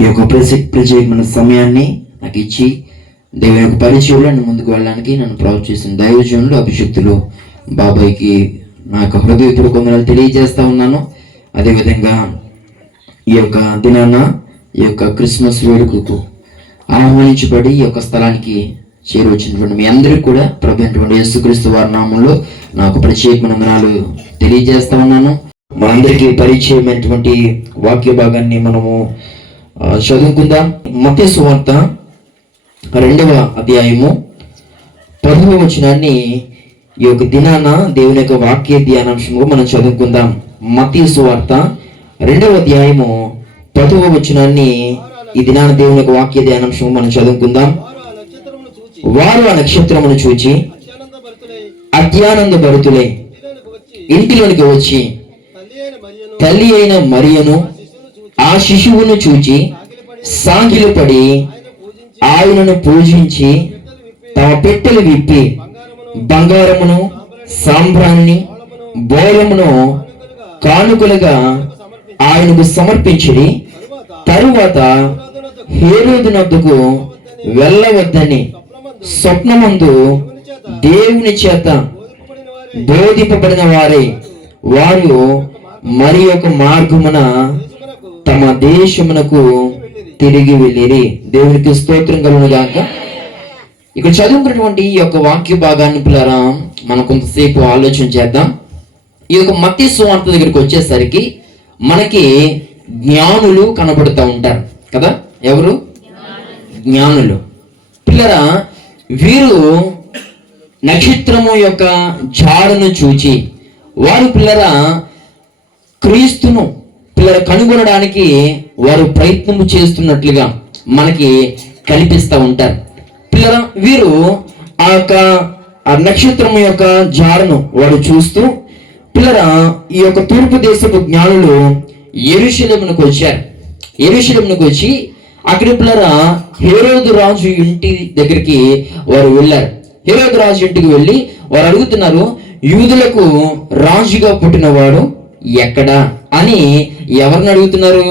ఈ యొక్క ప్రత్యేకమైన సమయాన్ని నాకు ఇచ్చి దేవుని యొక్క పరిచయంలో నన్ను ముందుకు వెళ్ళడానికి నన్ను ప్రోత్సహిస్తున్న దైవజనులు అభిషక్తులు బాబాయ్కి నా యొక్క హృదయపూర్వక వందనాలు తెలియజేస్తా ఉన్నాను. అదేవిధంగా ఈ యొక్క దినాన ఈ యొక్క క్రిస్మస్ వేడుకకు ఆహ్వానించబడి ఈ యొక్క స్థలానికి చేరువచ్చినటువంటి మీ అందరికీ కూడా ప్రభు అయినటువంటి యేసుక్రీస్తు వారి నామంలో నాకు ప్రత్యేకమైన వందనాలు తెలియజేస్తా ఉన్నాను. మనందరికీ పరిచయమైనటువంటి వాక్య భాగాన్ని మనము చదువుకుందాం. మత్తయి సువార్త 2వ అధ్యాయము 10వ వచనాన్ని ఈ యొక్క దినాన దేవుని యొక్క వాక్య ధ్యానాంశంగా మనం చదువుకుందాం. మత్తయి సువార్త 2వ అధ్యాయము 10వ వచనాన్ని ఈ దినాన దేవుని యొక్క వాక్య ధ్యానాంశంగా మనం చదువుకుందాం. వారు ఆ నక్షత్రమును చూచి అత్యానంద భరితులై ఇంటిలోనికి వచ్చి తల్లి అయిన మరియను ఆ శిశువును చూచి సాగిలపడి ఆయనను పూజించి తమ పెట్టెలు విప్పి బంగారమును సాంబ్రాన్ని బోళమును కానుకలుగా ఆయనకు సమర్పించిరి. తరువాత హేరోదు నొద్దకు వెళ్ళవద్దని స్వప్నమందు దేవుని చేత బోధింపబడిన వారు మరి ఒక మార్గమున తమ దేశమునకు తిరిగి వెళ్ళిరి. దేవునికి స్తోత్రం కలుగును గాక. ఇక్కడ చదువుకున్నటువంటి ఈ యొక్క వాక్య భాగాన్ని పిల్లరా మనం కొంతసేపు ఆలోచన చేద్దాం. ఈ యొక్క మత్తయి సువార్త దగ్గరికి వచ్చేసరికి మనకి జ్ఞానులు కనబడుతూ ఉంటారు కదా. ఎవరు? జ్ఞానులు. పిల్లరా వీరు నక్షత్రము యొక్క జాడను చూచి వారు పిల్లరా క్రీస్తును కనుగొనడానికి వారు ప్రయత్నము చేస్తున్నట్లుగా మనకి కనిపిస్తూ ఉంటారు. పిల్లరా వీరు ఆ నక్షత్రం యొక్క జాడను వారు చూస్తూ పిల్లరా ఈ యొక్క తూర్పు దేశపు జ్ఞానులు యెరూషలేమునకు వచ్చారు. యెరూషలేమునకు వచ్చి అక్కడ పిల్లరా హేరోదు రాజు ఇంటి దగ్గరికి వారు వెళ్ళారు. హేరోదు రాజు ఇంటికి వెళ్ళి వారు అడుగుతున్నారు, యూదులకు రాజుగా పుట్టినవాడు ఎక్కడా అని ఎవరిని అడుగుతున్నారు?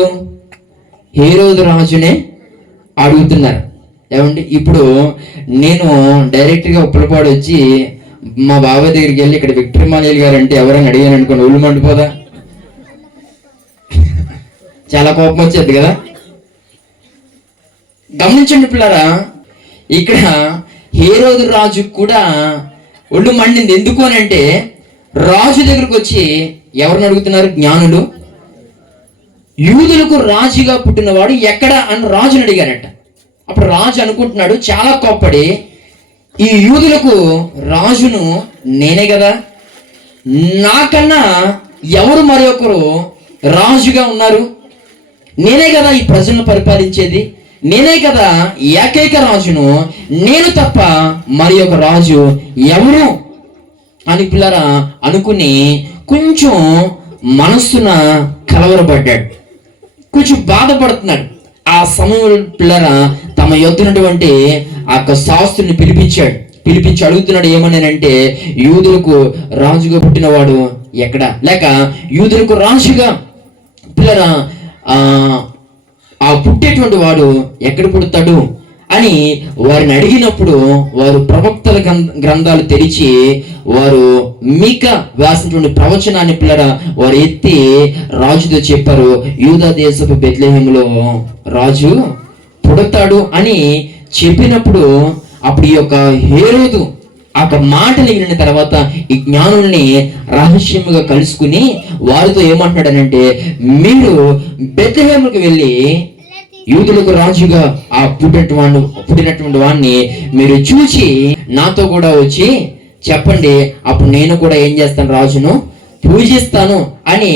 హేరోదు రాజునే అడుగుతున్నారు. ఏమండి, ఇప్పుడు నేను డైరెక్ట్గా ఉప్పలపాడు వచ్చి మా బాబాయ్ దగ్గరికి వెళ్ళి ఇక్కడ విక్టర్ మానేల్ గారు అంటే ఎవరైనా అడిగాను అనుకోండి, ఒళ్ళు మండిపోదా? చాలా కోపం వచ్చేది కదా. గమనించండి పిల్లరా, ఇక్కడ హేరోదు రాజు కూడా ఒళ్ళు మండింది. ఎందుకు అని అంటే రాజు దగ్గరకు వచ్చి ఎవరిని అడుగుతున్నారు? జ్ఞానులు. యూదులకు రాజుగా పుట్టినవాడు ఎక్కడ అని రాజుని అడిగారట. అప్పుడు రాజు అనుకుంటున్నాడు చాలా కోప్పడి, ఈ యూదులకు రాజును నేనే కదా, నాకన్నా ఎవరు మరి ఒకరు రాజుగా ఉన్నారు? నేనే కదా ఈ ప్రజలను పరిపాలించేది, నేనే కదా ఏకైక రాజును, నేను తప్ప మరి ఒక రాజు ఎవరు అని పిల్లరా అనుకుని కొంచెం మనస్సున కలవరపడ్డాడు, కొంచెం బాధపడుతున్నాడు. ఆ సమయంలో పిల్లరా తమ యొద్దనటువంటి ఆ శాస్త్రుని పిలిపించి అడుగుతున్నాడు ఏమన్నానంటే, యూదులకు రాజుగా పుట్టినవాడు ఎక్కడ, లేక యూదులకు రాజుగా పిల్లరా ఆ పుట్టేటువంటి వాడు ఎక్కడ పుడతాడు అని వారిని అడిగినప్పుడు వారు ప్రవక్తల గ్రంథాలు తెరిచి వారు మీకా వ్రాసినటువంటి ప్రవచనాన్ని పిల్లరా వారు ఎత్తి రాజుతో చెప్పారు, యూదా దేశపు బెత్లెహేములో రాజు పుడతాడు అని చెప్పినప్పుడు అప్పుడు ఈ యొక్క హేరోదు ఆ మాటలు విన్న తర్వాత ఈ జ్ఞానుల్ని రహస్యముగా కలుసుకుని వారితో ఏమంటున్నాడనంటే, మీరు బెత్లెహేముకు వెళ్ళి యూదులకు రాజుగా ఆ పుట్టినటువంటి వాడిని మీరు చూసి నాతో కూడా వచ్చి చెప్పండి, అప్పుడు నేను కూడా ఏం చేస్తాను, రాజును పూజిస్తాను అని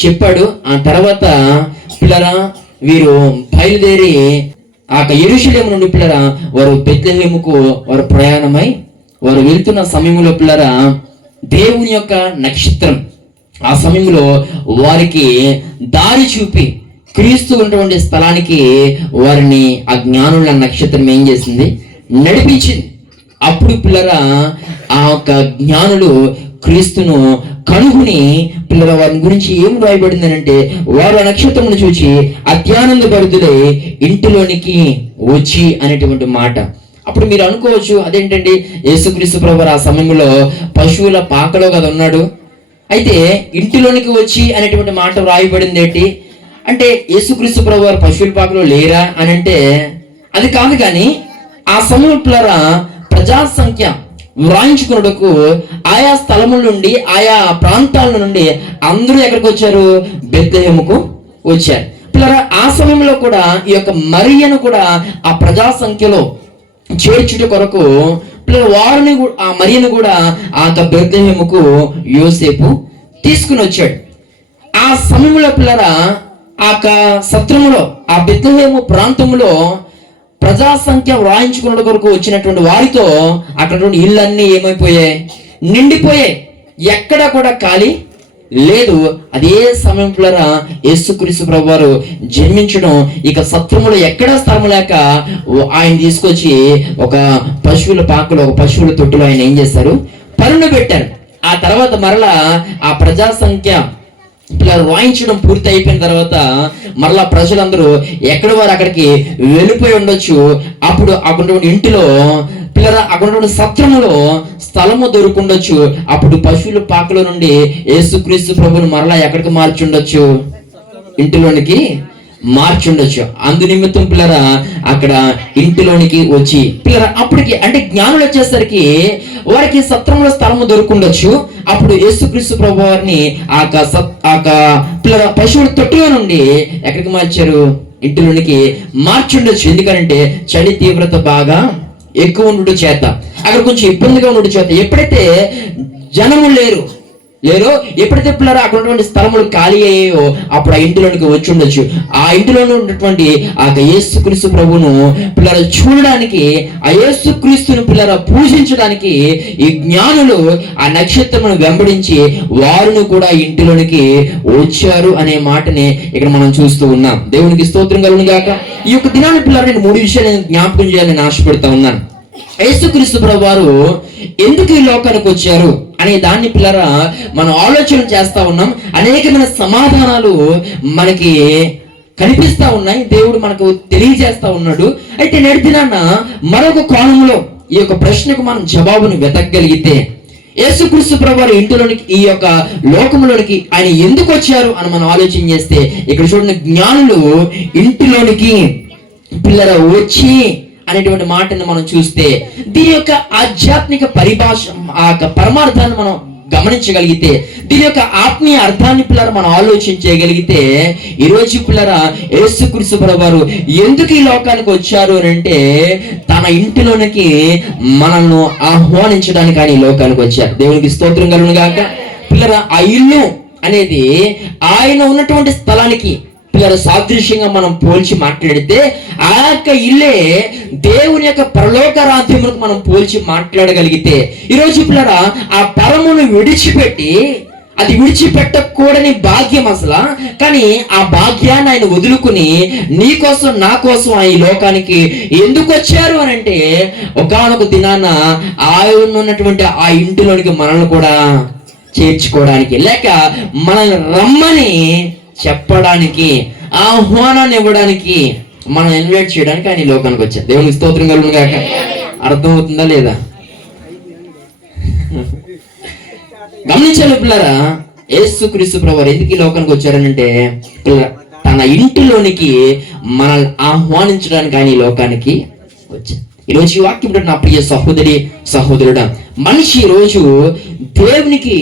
చెప్పాడు. ఆ తర్వాత పిల్లరా వీరు బయలుదేరి ఆ యెరూషలేము నుండి పిల్లరా వారు బెత్లెహేముకు వారు ప్రయాణమై వారు వెళ్తున్న సమయంలో పిల్లరా దేవుని యొక్క నక్షత్రం ఆ సమయంలో వారికి దారి చూపి క్రీస్తు ఉన్నటువంటి స్థలానికి వారిని ఆ జ్ఞానుల నక్షత్రం ఏం చేసింది, నడిపించింది. అప్పుడు పిల్లరా ఆ యొక్క జ్ఞానులు క్రీస్తును కనుగొని పిల్లల వారి గురించి ఏం రాయబడింది అంటే, వారు ఆ నక్షత్రమును చూచి అత్యానంద భరితులై ఇంటిలోనికి వచ్చి అనేటువంటి మాట. అప్పుడు మీరు అనుకోవచ్చు, అదేంటండి యేసుక్రీస్తు ప్రభువు ఆ సమయంలో పశువుల పాకలో కదా ఉన్నాడు, అయితే ఇంటిలోనికి వచ్చి అనేటువంటి మాట రాయబడింది ఏంటి అంటే, యేసుక్రీస్తు ప్రభువు వారు పశువుల పాకలో లేరా అని అంటే అది కాదు. కానీ ఆ సమయంలో ప్రజా సంఖ్య వ్రాయించుకున్నకు ఆయా స్థలముల నుండి, ఆయా ప్రాంతాల నుండి అందరూ ఎక్కడికి వచ్చారు? బెత్లెహేముకు వచ్చారు. పిల్లరా, ఆ సమయంలో కూడా ఈ యొక్క మరియను కూడా ఆ ప్రజా సంఖ్యలో చేర్చుట కొరకు వారిని, ఆ మరియను కూడా ఆ బెత్లెహేముకు యోసేపు తీసుకుని వచ్చాడు. ఆ సమయంలో పిల్లరా, ఆ సత్రములో, ఆ బెత్లెహేము ప్రాంతంలో ప్రజా సంఖ్య వ్రాయించుకున్న కొరకు వచ్చినటువంటి వారితో అక్కడ ఇళ్ళన్నీ ఏమైపోయాయి? నిండిపోయాయి. ఎక్కడ కూడా ఖాళీ లేదు. అదే సమయంలో యేసుక్రీస్తు ప్రభువు వారు జన్మించడం, ఇక సత్రములో ఎక్కడ స్థలం లేక ఆయన తీసుకొచ్చి ఒక పశువుల పాకలో, ఒక పశువుల తొట్టులో ఆయన ఏం చేశారు? పరుండు పెట్టారు. ఆ తర్వాత మరలా ఆ ప్రజా సంఖ్య పిల్లలు వాయించడం పూర్తి అయిపోయిన తర్వాత మరలా ప్రజలందరూ ఎక్కడ వారు అక్కడికి వెళ్ళిపోయి ఉండొచ్చు. అప్పుడు అక్కడ ఇంటిలో పిల్లల అక్కడ సత్రములో స్థలము దొరుకుండొచ్చు. అప్పుడు పశువుల పాకలో నుండి యేసుక్రీస్తు ప్రభువును మరలా ఎక్కడికి మార్చి ఉండొచ్చు? ఇంటిలోనికి మార్చి ఉండొచ్చు. అందు నిమిత్తం పిల్లరా అక్కడ ఇంటిలోనికి వచ్చి పిల్లరా అప్పటికి అంటే జ్ఞానులు వచ్చేసరికి వారికి సత్రంలో స్థలము దొరుకుండొచ్చు. అప్పుడు యేసుక్రీస్తు ప్రభు వారిని ఆ పిల్లల పశువుల తొట్టిలో నుండి ఎక్కడికి మార్చారు? ఇంటిలోనికి మార్చుండొచ్చు. ఎందుకంటే చలి తీవ్రత బాగా ఎక్కువ ఉండడం చేత, అక్కడ కొంచెం ఇబ్బందిగా ఉండడం చేత, ఎప్పుడైతే జనము లేరో ఎప్పుడైతే పిల్లలు అక్కడ ఉన్నటువంటి స్థలములు ఖాళీ అయ్యాయో అప్పుడు ఆ ఇంటిలోనికి వచ్చి ఉండొచ్చు. ఆ ఇంటిలో ఉన్నటువంటి ఆ యేసుక్రీస్తు ప్రభువును పిల్లలు చూడడానికి, ఆ యేసుక్రీస్తుని పిల్లల పూజించడానికి ఈ జ్ఞానులు ఆ నక్షత్రమును వెంబడించి వారిని కూడా ఇంటిలోనికి వచ్చారు అనే మాటని ఇక్కడ మనం చూస్తూ ఉన్నాం. దేవునికి స్తోత్రం కలుగును గాక. ఈ యొక్క దినాన్ని పిల్లలు నేను 3 విషయాలు జ్ఞాపకం చేయాలని ఆశపడుతూ ఉన్నాను. యేసుక్రీస్తు ప్రభు వారు ఎందుకు ఈ లోకానికి వచ్చారు అనే దాన్ని పిల్లరా మనం ఆలోచన చేస్తా ఉన్నాం. అనేకమైన సమాధానాలు మనకి కనిపిస్తా ఉన్నాయి, దేవుడు మనకు తెలియజేస్తా ఉన్నాడు. అయితే నేర్పినాన్న మరొక కోణంలో ఈ యొక్క ప్రశ్నకు మనం జవాబును వెతకగలిగితే, యేసుక్రీస్తు ప్రభు వారి ఇంటిలోనికి, ఈ యొక్క లోకంలోనికి ఆయన ఎందుకు వచ్చారు అని మనం ఆలోచన చేస్తే, ఇక్కడ చూడండి, జ్ఞానులు ఇంటిలోనికి పిల్లర వచ్చి అనేటువంటి మాటను మనం చూస్తే దీని యొక్క ఆధ్యాత్మిక పరిభాష, ఆ పరమార్థాన్ని మనం గమనించగలిగితే, దీని యొక్క ఆత్మీయ అర్థాన్ని పిల్లర మనం ఆలోచన చేయగలిగితే, ఈరోజు పిల్లర యేసుక్రీస్తు ప్రభువు వారు ఎందుకు ఈ లోకానికి వచ్చారు అని అంటే, తన ఇంటిలోనికి మనల్ని ఆహ్వానించడానికి ఆయన ఈ లోకానికి వచ్చారు. దేవునికి స్తోత్రం కలుగును గాక. పిల్లర ఆ ఇల్లు అనేది ఆయన ఉన్నటువంటి స్థలానికి పిల్లల సాదృశ్యంగా మనం పోల్చి మాట్లాడితే, ఆ యొక్క ఇల్లే దేవుని యొక్క పరలోక రాజ్యములకు మనం పోల్చి మాట్లాడగలిగితే, ఈరోజు పిల్లల ఆ పరమును విడిచిపెట్టి, అది విడిచిపెట్టకూడని భాగ్యం అసలు, కానీ ఆ భాగ్యాన్ని ఆయన వదులుకుని నీ కోసం నా కోసం ఈ లోకానికి ఎందుకు వచ్చారు అని అంటే, ఒకానొక దినాన ఆయన ఉన్నటువంటి ఆ ఇంటిలోనికి మనల్ని కూడా చేర్చుకోవడానికి, లేక మనల్ని రమ్మని చెప్పడానికి, ఆహ్వానాన్ని ఇవ్వడానికి, మనం ఇన్వైట్ చేయడానికి ఆయన ఈ లోకానికి వచ్చారు. దేవునికి స్తోత్రం కలుగును గాక. అర్థమవుతుందా లేదా? గమనించాలి పిల్లరా, యేసుక్రీస్తు ప్రభువు ఎందుకు ఈ లోకానికి వచ్చారనంటే, తన ఇంటిలోనికి మనల్ని ఆహ్వానించడానికి ఆయన ఈ లోకానికి వచ్చారు. ఈరోజు ఈ వాక్యం నా ప్రియ సహోదరి సహోదరుడా, మనిషి రోజు దేవునికి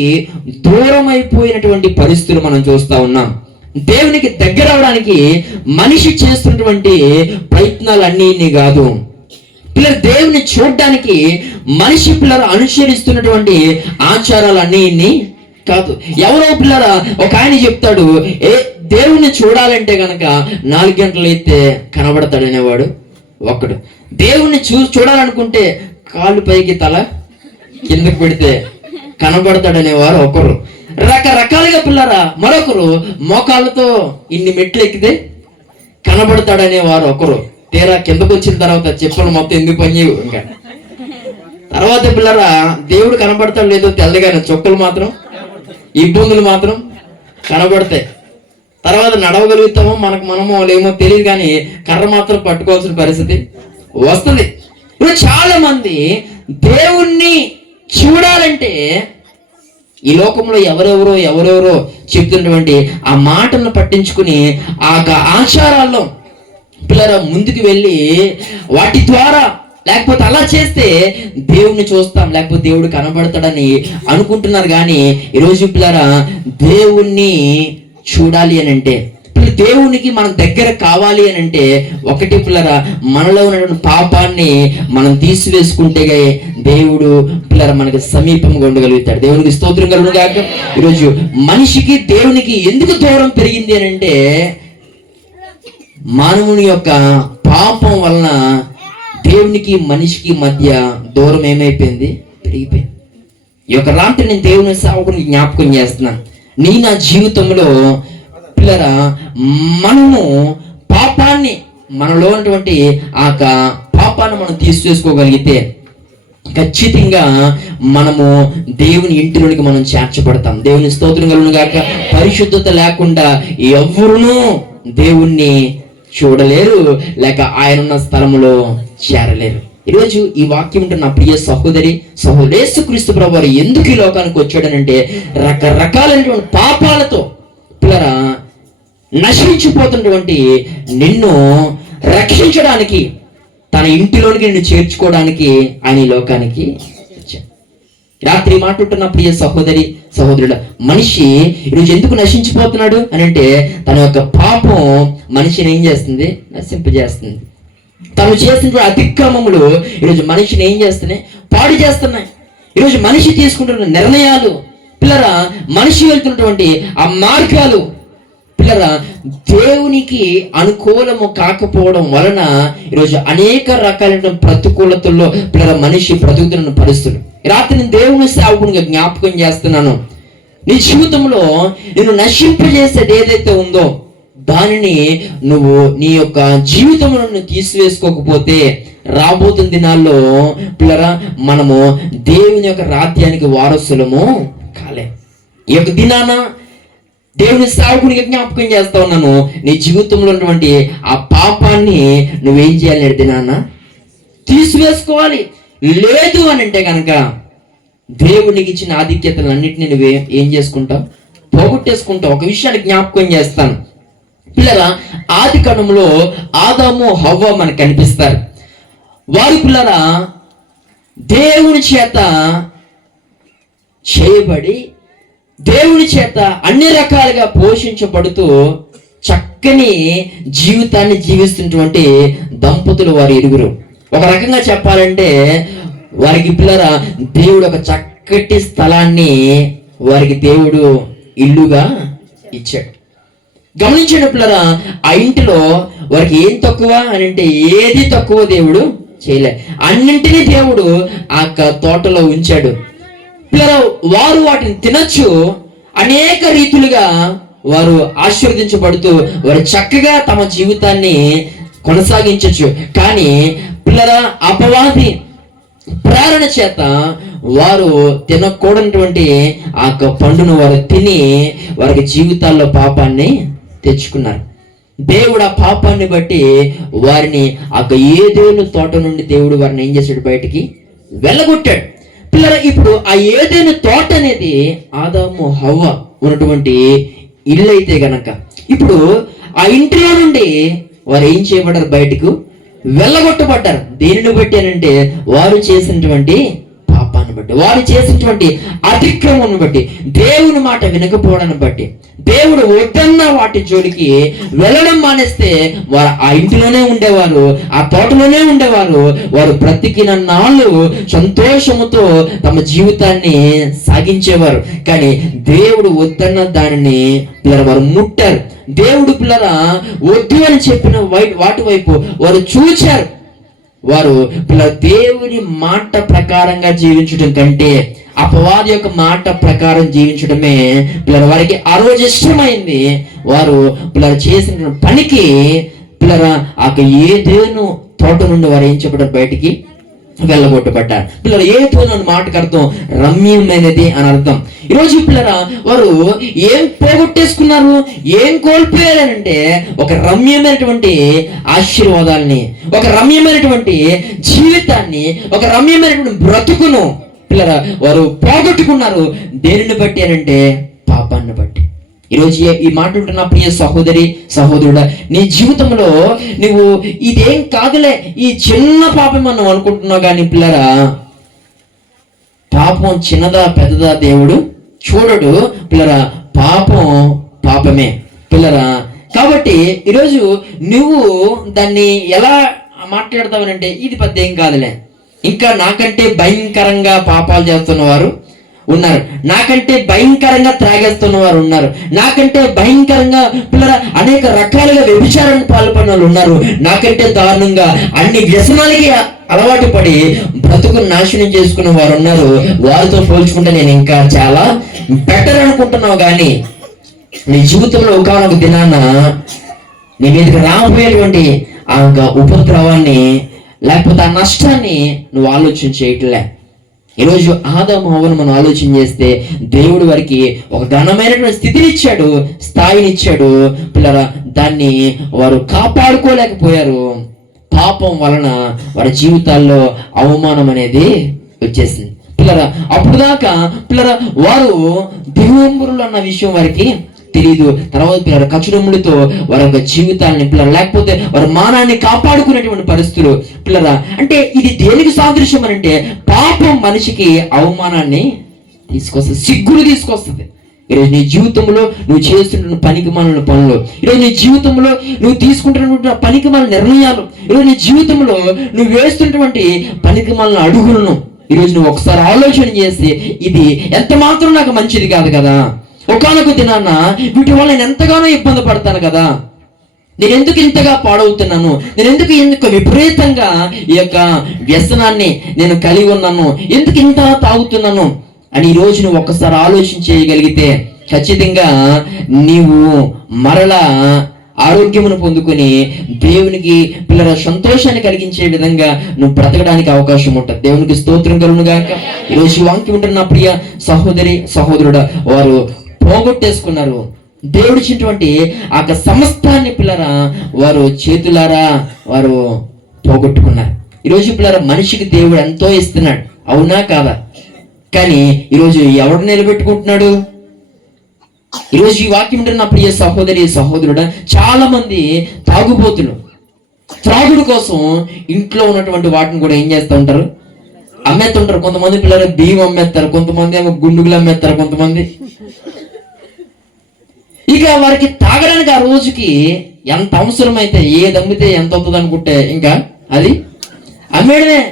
దూరం అయిపోయినటువంటి పరిస్థితులు మనం చూస్తా ఉన్నాం. దేవునికి దగ్గర అవడానికి మనిషి చేస్తున్నటువంటి ప్రయత్నాలు అన్నీ కాదు పిల్లలు, దేవుని చూడడానికి మనిషి పిల్లలు అనుసరిస్తున్నటువంటి ఆచారాలు అన్నీ కాదు. ఎవరో పిల్లల ఒక ఆయన చెప్తాడు, దేవుణ్ణి చూడాలంటే గనక 4 గంటలు అయితే కనబడతాడనేవాడు ఒకడు. దేవుణ్ణి చూడాలనుకుంటే కాళ్ళు పైకి తల కిందకు పెడితే కనబడతాడనేవారు ఒకరు. రకరకాలుగా పిల్లరా మరొకరు మోకాళ్ళతో ఇన్ని మెట్లు ఎక్కితే కనబడతాడనేవారు ఒకరు. తీరా కిందకు వచ్చిన తర్వాత చెప్పులు మొత్తం ఎందుకు పనిచేయవు. ఇంకా తర్వాత పిల్లరా దేవుడు కనబడతాడు లేదో తెల్లగానే, చొక్కలు మాత్రం, ఇబ్బందులు మాత్రం కనబడతాయి. తర్వాత నడవగలుగుతామో మనమో లేమో తెలియదు, కానీ కర్ర మాత్రం పట్టుకోవాల్సిన పరిస్థితి వస్తుంది. ఇప్పుడు చాలా మంది దేవుణ్ణి చూడాలంటే ఈ లోకంలో ఎవరెవరో చెప్తున్నటువంటి ఆ మాటలను పట్టించుకుని ఆ ఆచారాల్లో పిల్లరా ముందుకు వెళ్ళి వాటి ద్వారా, లేకపోతే అలా చేస్తే దేవుణ్ణి చూస్తాం, లేకపోతే దేవుడు కనబడతాడని అనుకుంటున్నారు. కానీ ఈరోజు పిల్లరా దేవుణ్ణి చూడాలి అని అంటే, దేవునికి మనం దగ్గర కావాలి అని అంటే ఒకటి పిల్లరా మనలో ఉన్నటువంటి పాపాన్ని మనం తీసివేసుకుంటే దేవుడు పిల్లరా మనకి సమీపంగా ఉండగలుగుతాడు. దేవునికి స్తోత్రం కలుగును గాక. ఈరోజు మనిషికి దేవునికి ఎందుకు దూరం పెరిగింది అని అంటే, మానవుని యొక్క పాపం వలన దేవునికి మనిషికి మధ్య దూరం ఏమైపోయింది? పెరిగిపోయింది. ఈ యొక్క రాత్రి నేను దేవుని సేవకునికి జ్ఞాపకం చేస్తున్నాను. నా జీవితంలో పిల్లరా మనము పాపాన్ని, మనలో ఉన్నటువంటి ఆ పాపాన్ని మనం తీసివేసుకోగలిగితే ఖచ్చితంగా మనము దేవుని ఇంటిలోనికి మనం చేర్చబడతాం. దేవుని స్తోత్రం కలుగును గాక. పరిశుద్ధత లేకుండా ఎవరునూ దేవుణ్ణి చూడలేరు, లేక ఆయన ఉన్న స్థలములో చేరలేరు. ఈరోజు ఈ వాక్యం ఉంటే నా ప్రియ సహోదరి యేసుక్రీస్తు ప్రభువారు ఎందుకు ఈ లోకానికి వచ్చాడనంటే, రకరకాలైనటువంటి పాపాలతో పిల్లరా నశించిపోతున్నటువంటి నిన్ను రక్షించడానికి, తన ఇంటిలోనికి నిన్ను చేర్చుకోవడానికి ఆయన ఈ లోకానికి వచ్చాడు. రాత్రి మాట్లాడుతున్న ప్రియ సహోదరుడ, మనిషి ఈరోజు ఎందుకు నశించిపోతున్నాడు అని అంటే, తన యొక్క పాపం మనిషిని ఏం చేస్తుంది? నశింపజేస్తుంది. తను చేసినటువంటి అతిక్రమములు ఈరోజు మనిషిని ఏం చేస్తున్నాయి? పాడు చేస్తున్నాయి. ఈరోజు మనిషి తీసుకుంటున్న నిర్ణయాలు పిల్లరా, మనిషి వెళ్తున్నటువంటి ఆ మార్గాలు పిల్లరా దేవునికి అనుకూలము కాకపోవడం వలన ఈరోజు అనేక రకాలైన ప్రతికూలతల్లో పిల్లరా మనిషి బ్రతుకుతున్న పరిస్థితులు. రాత్రి నేను దేవుని సేవకునిగా జ్ఞాపకం చేస్తున్నాను. నీ జీవితంలో నేను నశింపజేసేది ఏదైతే ఉందో దానిని నువ్వు నీ యొక్క జీవితంలో తీసివేసుకోకపోతే రాబోతున్న దినాల్లో పిల్లరా మనము దేవుని యొక్క రాజ్యానికి వారసులము కాలే. ఈ యొక్క దినాన దేవుని సేవకునికి జ్ఞాపకం చేస్తా ఉన్నాను. నీ జీవితంలో ఉన్నటువంటి ఆ పాపాన్ని నువ్వేం చేయాలి? దినాన తీసివేసుకోవాలి. లేదు అని అంటే కనుక దేవునికి ఇచ్చిన ఆధిక్యతలన్నింటినీ నువ్వు ఏం చేసుకుంటావు? పోగొట్టేసుకుంటావు. ఒక విషయాన్ని జ్ఞాపకం చేస్తాను పిల్లరా, ఆది కాండంలో ఆదాము హవ్వ మనకు కనిపిస్తారు. వారి పిల్లరా దేవుని చేత చేయబడి, దేవుని చేత అన్ని రకాలుగా పోషించబడుతూ చక్కని జీవితాన్ని జీవిస్తున్నటువంటి దంపతులు వారి ఇరుగురు. ఒక రకంగా చెప్పాలంటే వారికి పిల్లరా దేవుడు ఒక చక్కటి స్థలాన్ని వారికి దేవుడు ఇల్లుగా ఇచ్చాడు. గమనించండి పిల్లరా, ఆ ఇంటిలో వారికి ఏం తక్కువ అని అంటే ఏది తక్కువ దేవుడు చేయలే. అన్నింటినీ దేవుడు ఆ తోటలో ఉంచాడు. పిల్లరా వారు వాటిని తినచ్చు, అనేక రీతులుగా వారు ఆశీర్వదించబడుతూ వారు చక్కగా తమ జీవితాన్ని కొనసాగించవచ్చు. కానీ పిల్లరా అపవాది ప్రేరణ చేత వారు తినకూడనటువంటి ఆ పండును వారు తిని వారికి జీవితాల్లో పాపాన్ని తెచ్చుకున్నారు. దేవుడు ఆ పాపాన్ని బట్టి వారిని ఆ ఏదేను తోట నుండి దేవుడు వారిని ఏం చేశాడు? బయటికి వెళ్ళగొట్టాడు. పిల్లరా ఇప్పుడు ఆ ఏదేను తోట అనేది ఆదాము హవ్వ ఉన్నటువంటి ఇల్లు అయితే గనక, ఇప్పుడు ఆ ఇంటిలో నుండి వారు ఏం చేయబడ్డారు? బయటకు వెళ్ళగొట్టబడ్డారు. దేనిని బట్టి అని అంటే వారు చేసినటువంటి పాపాన్ని బట్టి, వారు చేసినటువంటి అతిక్రమాన్ని బట్టి, దేవుని మాట వినకపోవడాన్ని బట్టి, దేవుడు వద్దన్న వాటి జోలికి వెళ్ళడం మానేస్తే వారు ఆ ఇంటిలోనే ఉండేవారు, ఆ తోటలోనే ఉండేవారు. వారు బ్రతికిన నాళ్ళు సంతోషముతో తమ జీవితాన్ని సాగించేవారు. కానీ దేవుడు వద్దన్న దానిని పిల్లర వారు ముట్టారు. దేవుడు పిల్లర వద్దు అని చెప్పిన వాటి వైపు వారు చూచారు. వారు పిల్లల దేవుని మాట ప్రకారంగా జీవించడం కంటే అపవాది యొక్క మాట ప్రకారం జీవించడమే పిల్లల వారికి ఆ రోజు ఇష్టమైంది. వారు పిల్లల చేసిన పనికి పిల్లల ఆ ఏదేను తోట నుండి వారు ఏం చెప్పడం బయటికి వెళ్ళగొట్టబడ్డారు. పిల్లలు ఏతో అన్న మాటకు అర్థం రమ్యమైనది అని అర్థం. ఈరోజు పిల్లరా వారు ఏం పోగొట్టేసుకున్నారు, ఏం కోల్పోయారంటే ఒక రమ్యమైనటువంటి ఆశీర్వాదాలని, ఒక రమ్యమైనటువంటి జీవితాన్ని, ఒక రమ్యమైనటువంటి బ్రతుకును పిల్లరా వారు పోగొట్టుకున్నారు. దేనిని బట్టి అనంటే పాపాన్ని బట్టి. ఈరోజు ఈ మాట ఉంటున్న ప్రియ సహోదరి సహోదరుడా, నీ జీవితంలో నువ్వు ఇదేం కాదులే, ఈ చిన్న పాపం మనం అనుకుంటున్నావు కానీ పిల్లరా, పాపం చిన్నదా పెద్దదా దేవుడు చూడడు పిల్లరా. పాపం పాపమే పిల్లరా. కాబట్టి ఈరోజు నువ్వు దాన్ని ఎలా మాట్లాడతావనంటే ఇది పెద్ద ఏం కాదులే, ఇంకా నాకంటే భయంకరంగా పాపాలు చేస్తున్న వారు ఉన్నారు, నాకంటే భయంకరంగా త్రాగేస్తున్న వారు ఉన్నారు, నాకంటే భయంకరంగా పిల్లరా అనేక రకాలుగా వ్యభిచారానికి పాల్పడిన వాళ్ళు ఉన్నారు, నాకంటే దారుణంగా అన్ని వ్యసనాలకి అలవాటు పడి బ్రతుకు నాశనం చేసుకున్న వారు ఉన్నారు. వారితో పోల్చుకుంటే నేను ఇంకా చాలా బెటర్ అనుకుంటున్నావు. కానీ నీ జీవితంలో ఒకనొక దినాన నీ మీదకి రాబోయేటువంటి ఆ ఉపద్రవాన్ని లేకపోతే ఆ నష్టాన్ని నువ్వు ఆలోచన చేయట్లే. ఈరోజు ఆదాము హవ్వను మనం ఆలోచన చేస్తే దేవుడు వారికి ఒక ఘనమైనటువంటి స్థితిని ఇచ్చాడు, స్థాయిని ఇచ్చాడు పిల్లరా. దాన్ని వారు కాపాడుకోలేకపోయారు. పాపం వలన వారి జీవితాల్లో అవమానం అనేది వచ్చేసింది పిల్లరా. అప్పుడు దాకా పిల్లరా వారు దిగంబరులు అన్న విషయం వారికి తెలియదు. తర్వాత పిల్లలు కచుడములతో వారి యొక్క జీవితాన్ని పిల్లలు లేకపోతే వారి మానాన్ని కాపాడుకునేటువంటి పరిస్థితులు పిల్లరా. అంటే ఇది దేనికి సాదృశ్యం అని అంటే పాపం మనిషికి అవమానాన్ని తీసుకొస్తుంది, సిగ్గులు తీసుకొస్తుంది. ఈరోజు నీ జీవితంలో నువ్వు చేస్తున్న పనికిమాలిన పనులు, ఈరోజు నీ జీవితంలో నువ్వు తీసుకుంటున్నటువంటి పనికిమాలిన నిర్ణయాలు, ఈరోజు నీ జీవితంలో నువ్వు వేస్తున్నటువంటి పనికిమాలిన అడుగులను ఈరోజు నువ్వు ఒకసారి ఆలోచన చేస్తే ఇది ఎంత మాత్రం నాకు మంచిది కాదు కదా, ఒకానొక దినాన వీటి వల్ల నేను ఎంతగానో ఇబ్బంది పడతాను కదా, నేను ఎందుకు ఇంతగా పాడవుతున్నాను, నేను ఎందుకు విపరీతంగా ఈ యొక్క వ్యసనాన్ని నేను కలిగి ఉన్నాను, ఎందుకు ఇంత తాగుతున్నాను అని ఈరోజు నువ్వు ఒక్కసారి ఆలోచన చేయగలిగితే ఖచ్చితంగా నీవు మరలా ఆరోగ్యమును పొందుకొని దేవునికి పిల్లల సంతోషాన్ని కలిగించే విధంగా నువ్వు బ్రతకడానికి అవకాశం ఉంటుంది. దేవునికి స్తోత్రం కలుగును గాక. ఈరోజు వాక్యం ఉంటున్న ప్రియ సహోదరి సహోదరుడు వారు పోగొట్టేసుకున్నారు. దేవుడిచ్చినటువంటి ఆ సమస్తాన్ని పిల్లరా వారు చేతులారా వారు పోగొట్టుకున్నారు. ఈరోజు పిల్లరా మనిషికి దేవుడు ఎంతో ఇస్తున్నాడు, అవునా కాదా? కానీ ఈరోజు ఎవడు నిలబెట్టుకుంటున్నాడు? ఈరోజు ఈ వాక్యం ఉంటున్న ప్రియ సహోదరి సహోదరుడు చాలా మంది తాగుబోతులు త్రాగుడు కోసం ఇంట్లో ఉన్నటువంటి వాటిని కూడా ఏం చేస్తూ ఉంటారు, అమ్మేస్తుంటారు. కొంతమంది పిల్లలు బియ్యం అమ్మేస్తారు, కొంతమంది ఏమో గుండుగులు అమ్మేస్తారు, కొంతమంది ఇక వారికి తాగడానికి ఆ రోజుకి ఎంత అవసరమైతే ఏది అమ్మితే ఎంత అవుతుంది అనుకుంటే ఇంకా అది అమ్మేయడమే.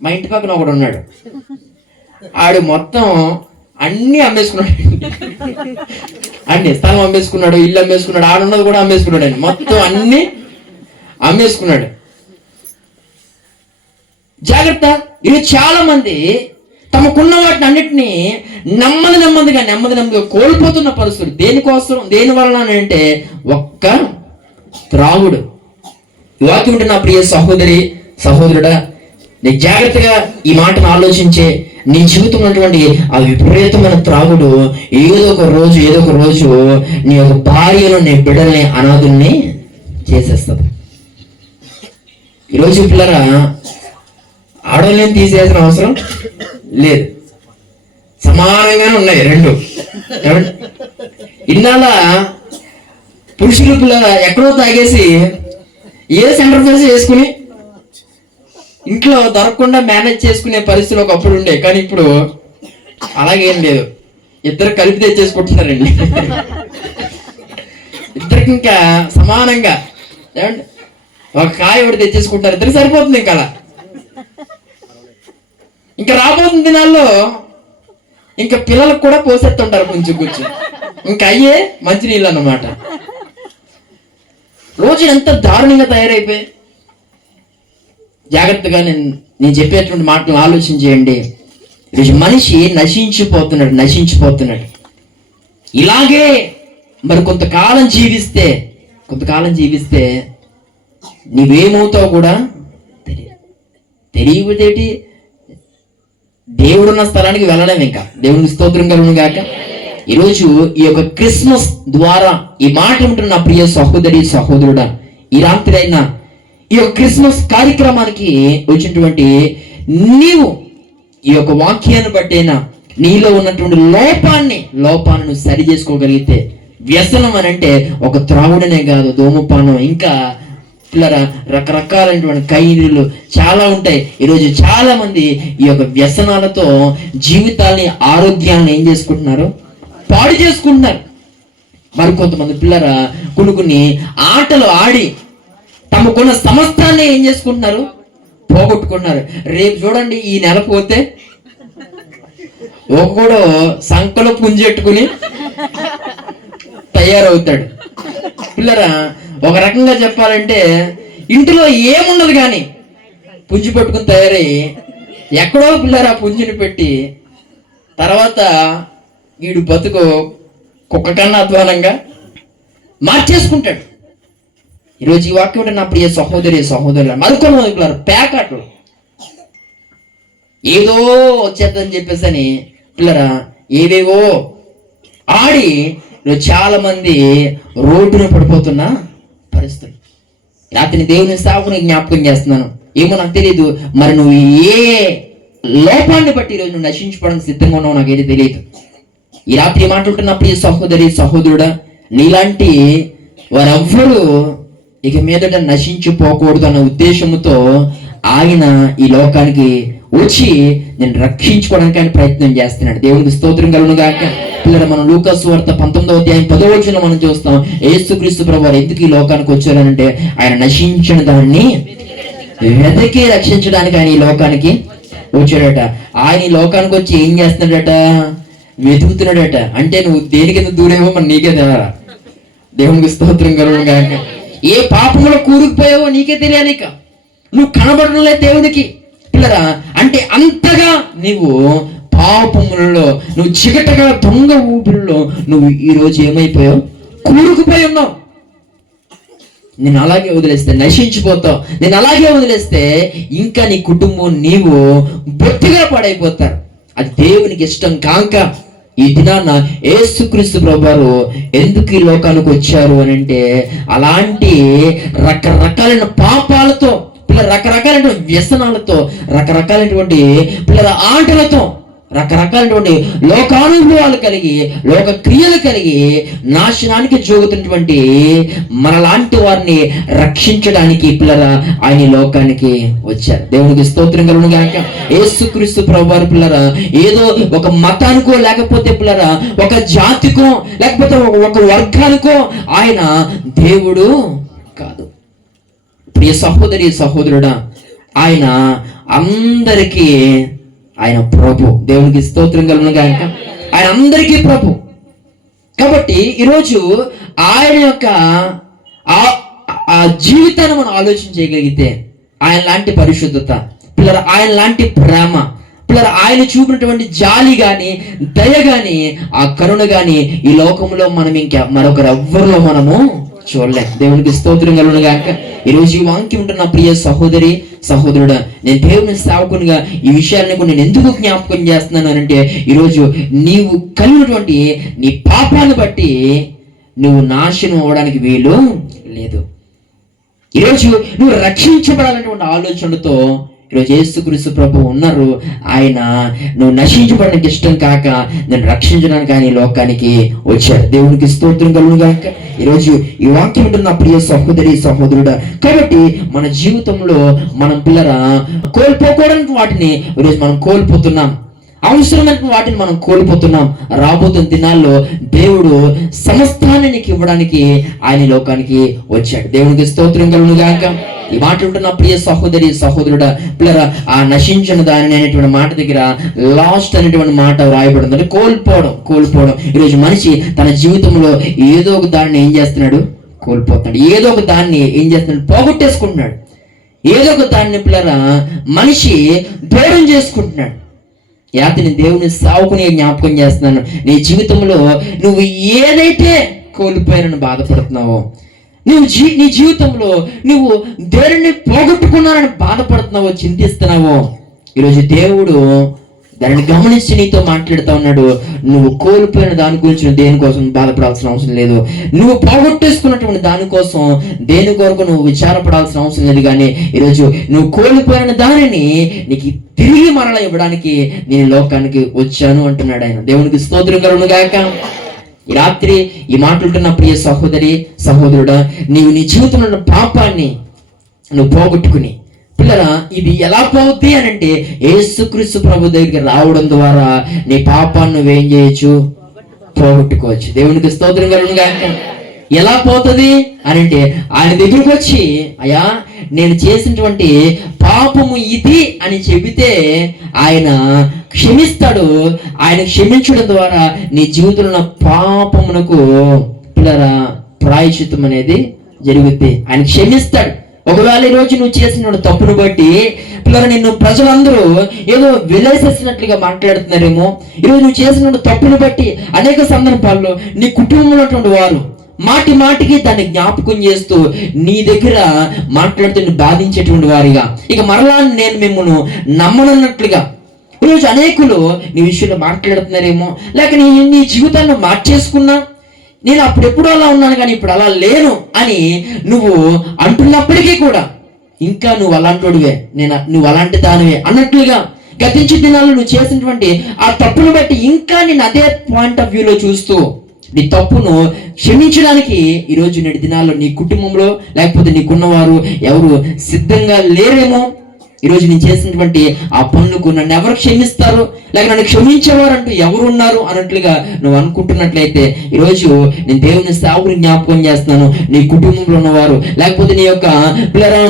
మా ఇంటి పక్కన ఒకడు ఉన్నాడు, ఆడు మొత్తం అన్ని అమ్మేసుకున్నాడు, అన్ని స్థలం అమ్మేసుకున్నాడు, ఇల్లు అమ్మేసుకున్నాడు, ఆడున్నది కూడా అమ్మేసుకున్నాడు, అండి మొత్తం అన్ని అమ్మేసుకున్నాడు. జాగ్రత్త. ఇది చాలా మంది తమకున్న వాటిని అన్నిటినీ నెమ్మదిగా కోల్పోతున్న పరిస్థితులు. దేనికోసం, దేని వలన అంటే ఒక్క త్రాగుడు. వాక్యం ఉంటే నా ప్రియ సహోదరి సహోదరుడా, నీ జాగ్రత్తగా ఈ మాటను ఆలోచించే నీ జీవితం ఉన్నటువంటి ఆ విపరీతమైన త్రాగుడు ఏదో ఒక రోజు నీ యొక్క భార్యను, నీ బిడ్డల్ని, అనాథుల్ని చేసేస్తుంది. ఈరోజు పిల్లరా ఆడవాళ్ళని తీసేయాల్సిన అవసరం లేదు, సమానంగానే ఉన్నాయి రెండు. ఇన్నాళ్ళ పురుషులు పిల్లల ఎక్కడో తాగేసి ఏ సెంటర్ ఫేస్ చేసుకుని ఇంట్లో దొరకకుండా మేనేజ్ చేసుకునే పరిస్థితులు ఒకప్పుడు ఉండే, కానీ ఇప్పుడు అలాగేం లేదు, ఇద్దరు కలిపి తెచ్చేసుకుంటున్నారండి. ఇద్దరికి ఇంకా సమానంగా ఏమండి ఒక కాయ ఒకటి తెచ్చేసుకుంటారు, ఇద్దరికి సరిపోతుంది. ఇంకా అలా ఇంకా రాబోతున్న దినాల్లో ఇంకా పిల్లలకు కూడా పోసేస్తుంటారు కొంచెం, ఇంకా అయ్యే మంచినీళ్ళు అన్నమాట. రోజు ఎంత దారుణంగా తయారైపోయి. జాగ్రత్తగా నేను చెప్పేటువంటి మాటలు ఆలోచన చేయండి. ఈరోజు మనిషి నశించిపోతున్నాడు. ఇలాగే మరి కొంతకాలం జీవిస్తే నీవేమవుతావు కూడా తెలియదు. తెలియదేటి దేవుడున్న స్థలానికి వెళ్ళడం. ఇంకా దేవునికి స్తోత్రం కలుగును గాక. ఈరోజు ఈ యొక్క క్రిస్మస్ ద్వారా ఈ మాట ఉంటున్న నా ప్రియ సహోదరి సహోదరుడా, ఈ రాత్రి అయినా ఈ యొక్క క్రిస్మస్ కార్యక్రమానికి వచ్చినటువంటి నీవు ఈ యొక్క వాక్యాన్ని బట్టైనా నీలో ఉన్నటువంటి లోపాన్ని సరి చేసుకోగలిగితే, వ్యసనం అని అంటే ఒక త్రాగుడనే కాదు, ధూమపానం, ఇంకా పిల్లరా రకరకాలైనటువంటి ఖైదీలు చాలా ఉంటాయి. ఈరోజు చాలా మంది ఈ యొక్క వ్యసనాలతో జీవితాల్ని, ఆరోగ్యాన్ని ఏం చేసుకుంటున్నారు, పాడు చేసుకుంటున్నారు. మరి కొంతమంది పిల్లరా కొన్ని ఆటలు ఆడి తమకున్న సమస్తాన్ని ఏం చేసుకుంటున్నారు, పోగొట్టుకుంటున్నారు. రేపు చూడండి, ఈ నెల పోతే ఒకడు సంకలో పుంజెట్టుకుని తయారవుతాడు. పిల్లరా ఒక రకంగా చెప్పాలంటే ఇంటిలో ఏముండదు కానీ పుంజి పట్టుకుని తయారై ఎక్కడో పిల్లరా పుంజిని పెట్టి తర్వాత వీడు బతుకు కుక్క కన్నా అధ్వానంగా మార్చేసుకుంటాడు. ఈరోజు ఈ వాక్యం ఉంటే నా ప్రియ సహోదరి సహోదరులు, మరికొన్ని పిల్లలు ప్యాకెట్లు ఏదో వచ్చేద్దని చెప్పేసి అని పిల్లరా ఏవేవో ఆడి చాలా మంది రోడ్డున పడిపోతున్న పరిస్థితులు. రాత్రి దేవుని సేవకుని జ్ఞాపకం చేస్తున్నాను. ఏమో నాకు తెలియదు, మరి నువ్వు ఏ లోపాన్ని బట్టి ఈరోజు నువ్వు నశించుకోవడానికి సిద్ధంగా ఉన్నావు నాకైతే తెలియదు. ఈ రాత్రి మాట్లాడుతున్న ప్రియ సహోదరి సహోదరుడా, నీలాంటి వారెవ్వరూ ఇక మీదట నశించిపోకూడదు అన్న ఉద్దేశంతో ఆయన ఈ లోకానికి వచ్చి నేను రక్షించుకోవడానికి ఆయన ప్రయత్నం చేస్తున్నాడు. దేవునికి స్తోత్రం కలుగును గాక. పిల్లలు మనం లూకాసు వార్త 19వ అధ్యాయం 10వ వచనంలో మనం చూస్తాం, యేసుక్రీస్తు ప్రభువారు ఎందుకు ఈ లోకానికి వచ్చారనంటే ఆయన నశించిన దాన్ని వెతికి రక్షించడానికి ఆయన ఈ లోకానికి వచ్చాడట. ఆయన ఈ లోకానికి వచ్చి ఏం చేస్తున్నాడట, వెతుకుతున్నాడట. అంటే నువ్వు దేనికింద దూరేమో మరి నీకే తెలియాలా. దేవునికి స్తోత్రం కలుగును గాక. ఏ పాపంలో కూరుకుపోయావో నీకే తెలియాలి. ఇక నువ్వు కనబడడం లేదు దేవునికి. పిల్లరా అంటే అంతగా నువ్వు పాపములలో, నువ్వు చిగటగా దొంగ ఊపిరిలో నువ్వు ఈరోజు ఏమైపోయావు, కూరుకుపోయి ఉన్నావు. నేను అలాగే వదిలేస్తే నశించిపోతావు. నేను అలాగే వదిలేస్తే ఇంకా నీ కుటుంబం నీవు బొత్తిగా పాడైపోతారు. అది దేవునికి ఇష్టం కాక ఈ దినాన యేసుక్రీస్తు ప్రభువారు ఎందుకు ఈ లోకానికి వచ్చారు అని అంటే అలాంటి రకరకాలైన పాపాలతో, పిల్లల రకరకాలైనటువంటి వ్యసనాలతో, రకరకాలైనటువంటి పిల్లల ఆటలతో, రకరకాలైనటువంటి లోకానుభవాలు కలిగి, లోక క్రియలు కలిగి నాశనానికి జోగుతున్నటువంటి మనలాంటి వారిని రక్షించడానికి పిల్లల ఆయన లోకానికి వచ్చారు. దేవునికి స్తోత్రం కలుగును గాక. యేసుక్రీస్తు ప్రభువారు పిల్లరా ఏదో ఒక మతానికో లేకపోతే పిల్లరా ఒక జాతికో లేకపోతే ఒక వర్గానికో ఆయన దేవుడు కాదు. ప్రియ సహోదరి సహోదరుడా, ఆయన అందరికీ ఆయన ప్రభు. దేవునికి స్తోత్రం కలుగును గాక. ఆయన అందరికీ ప్రభు. కాబట్టి ఈరోజు ఆయన యొక్క ఆ జీవితాన్ని మనం ఆలోచన చేయగలిగితే, ఆయన లాంటి పరిశుద్ధత పిల్లలు, ఆయన లాంటి ప్రేమ పిల్లలు, ఆయన చూపినటువంటి జాలి గాని, దయ గాని, ఆ కరుణ గాని ఈ లోకంలో మనం ఇంకా మరొకరు ఎవ్వరిలో మనము చూడలేం. దేవునికి స్తోత్రం కలుగును గాక. ఈరోజు ఈ వాక్యం ఉంటున్న ప్రియ సహోదరి సహోదరుడా, నేను దేవుని సేవకునిగా ఈ విషయాలను నేను ఎందుకు జ్ఞాపకం చేస్తున్నాను అంటే, ఈరోజు నీవు కలిగినటువంటి నీ పాపాన్ని బట్టి నువ్వు నాశనం అవడానికి వీలు లేదు. ఈరోజు నువ్వు రక్షించబడాలనేటువంటి ఆలోచనతో ఈరోజు యేసుక్రీస్తు ప్రభు ఉన్నారు. ఆయన నువ్వు నశించబడడానికి ఇష్టం కాక నేను రక్షించడానికి ఆయన లోకానికి వచ్చాడు. దేవునికి స్తోత్రం కలుగును గాక. ఈరోజు ఈ వాక్యం ఉంటున్న ప్రియ సహోదరి సహోదరుడా, కాబట్టి మన జీవితంలో మనం పిల్లరా కోల్పోకూడని వాటిని ఈరోజు మనం కోల్పోతున్నాం. అవసరమైన వాటిని మనం కోల్పోతున్నాం. రాబోతున్న దినాల్లో దేవుడు సమస్తాన్ని నీకు ఇవ్వడానికి ఆయన లోకానికి వచ్చాడు. దేవునికి స్తోత్రం కలుగును గాక. ఈ మాట ఉంటున్న ప్రియ సహోదరి సహోదరుడా, పిల్లరా ఆ నశించిన దానిని అనేటువంటి మాట దగ్గర లాస్ట్ అనేటువంటి మాట రాయబడింది. అంటే కోల్పోవడం. ఈరోజు మనిషి తన జీవితంలో ఏదో ఒక దాన్ని ఏం చేస్తున్నాడు, కోల్పోతున్నాడు. ఏదో ఒక దాన్ని ఏం చేస్తున్నాడు, పోగొట్టేసుకుంటున్నాడు. ఏదో ఒక దాన్ని పిల్లరా మనిషి దూరం చేసుకుంటున్నాడు. యాతని దేవుని సావుకుని జ్ఞాపకం చేస్తున్నాను. నీ జీవితంలో నువ్వు ఏదైతే కోల్పోయానని బాధపడుతున్నావో, నీ జీవితంలో నువ్వు దేనిని పోగొట్టుకున్నానని బాధపడుతున్నావో, చింతిస్తున్నావో, ఈరోజు దేవుడు దానిని గమనించి నీతో మాట్లాడుతూ ఉన్నాడు. నువ్వు కోల్పోయిన దాని గురించి నువ్వు దేనికోసం బాధపడాల్సిన అవసరం లేదు. నువ్వు పోగొట్టేసుకున్నటువంటి దానికోసం దేని కొరకు నువ్వు విచారపడాల్సిన అవసరం లేదు. కానీ ఈరోజు నువ్వు కోల్పోయిన దానిని నీకు తిరిగి మరల ఇవ్వడానికి నేను లోకానికి వచ్చాను అంటున్నాడు ఆయన. దేవునికి స్తోత్రం కలుగును గాక. ఈ రాత్రి ఈ మాట్లాడుతున్న ప్రియ సహోదరి, సహోదరుడా, నీవు నీ జీవితంలో ఉన్న పాపాన్ని నువ్వు పోగొట్టుకుని, పిల్లరా, ఇది ఎలా పోతుంది అని అంటే యేసుక్రీస్తు ప్రభు దగ్గరికి రావడం ద్వారా నీ పాపాన్ని నువ్వేం చేయొచ్చు, పోగొట్టుకోవచ్చు. దేవునికి స్తోత్రం కలుగును గాక. ఎలా పోతుంది అని అంటే ఆయన దగ్గరికి వచ్చి, అయ్యా నేను చేసినటువంటి పాపము ఇది అని చెబితే ఆయన క్షమిస్తాడు. ఆయన క్షమించడం ద్వారా నీ జీవితంలో ఉన్న పాపమునకు పిల్లరా ప్రాయశ్చిత్తం అనేది జరుగుద్ది. ఆయన క్షమిస్తాడు. ఒకవేళ ఈరోజు నువ్వు చేసిన తప్పును బట్టి పిల్లలు నిన్ను ప్రజలందరూ ఏదో విలేసేసినట్లుగా మాట్లాడుతున్నారేమో. ఈరోజు నువ్వు చేసిన తప్పును బట్టి అనేక సందర్భాల్లో నీ కుటుంబంలో ఉన్నటువంటి వారు మాటి మాటికి దాన్ని జ్ఞాపకం చేస్తూ నీ దగ్గర మాట్లాడుతూ బాధించేటువంటి వారిగా, ఇక మరలా నేను మిమ్మల్ని నమ్మనన్నట్లుగా ఈరోజు అనేకులు నీ విషయంలో మాట్లాడుతున్నారేమో. లేక నీ జీవితాన్ని మార్చేసుకున్నా, నేను అప్పుడెప్పుడు అలా ఉన్నాను కానీ ఇప్పుడు అలా లేను అని నువ్వు అంటున్నప్పటికీ కూడా ఇంకా నువ్వు అలాంటివే, నువ్వు అలాంటి దానివే అన్నట్లుగా గతించిన దినాల్లో నువ్వు చేసినటువంటి ఆ తప్పును బట్టి ఇంకా నేను అదే పాయింట్ ఆఫ్ వ్యూలో చూస్తూ నీ తప్పును క్షమించడానికి ఈరోజు నేటి దినాల్లో నీ కుటుంబంలో లేకపోతే నీకున్నవారు ఎవరు సిద్ధంగా లేరేమో. ఈరోజు నేను చేసినటువంటి ఆ పనులకు నన్ను ఎవరు క్షమిస్తారు, లేక నన్ను క్షమించేవారంటూ ఎవరు ఉన్నారు అన్నట్లుగా నువ్వు అనుకుంటున్నట్లయితే ఈరోజు నేను దేవుని సేవకుని జ్ఞాపకం చేస్తున్నాను. నీ కుటుంబంలో ఉన్నవారు, లేకపోతే నీ యొక్క పిల్లరా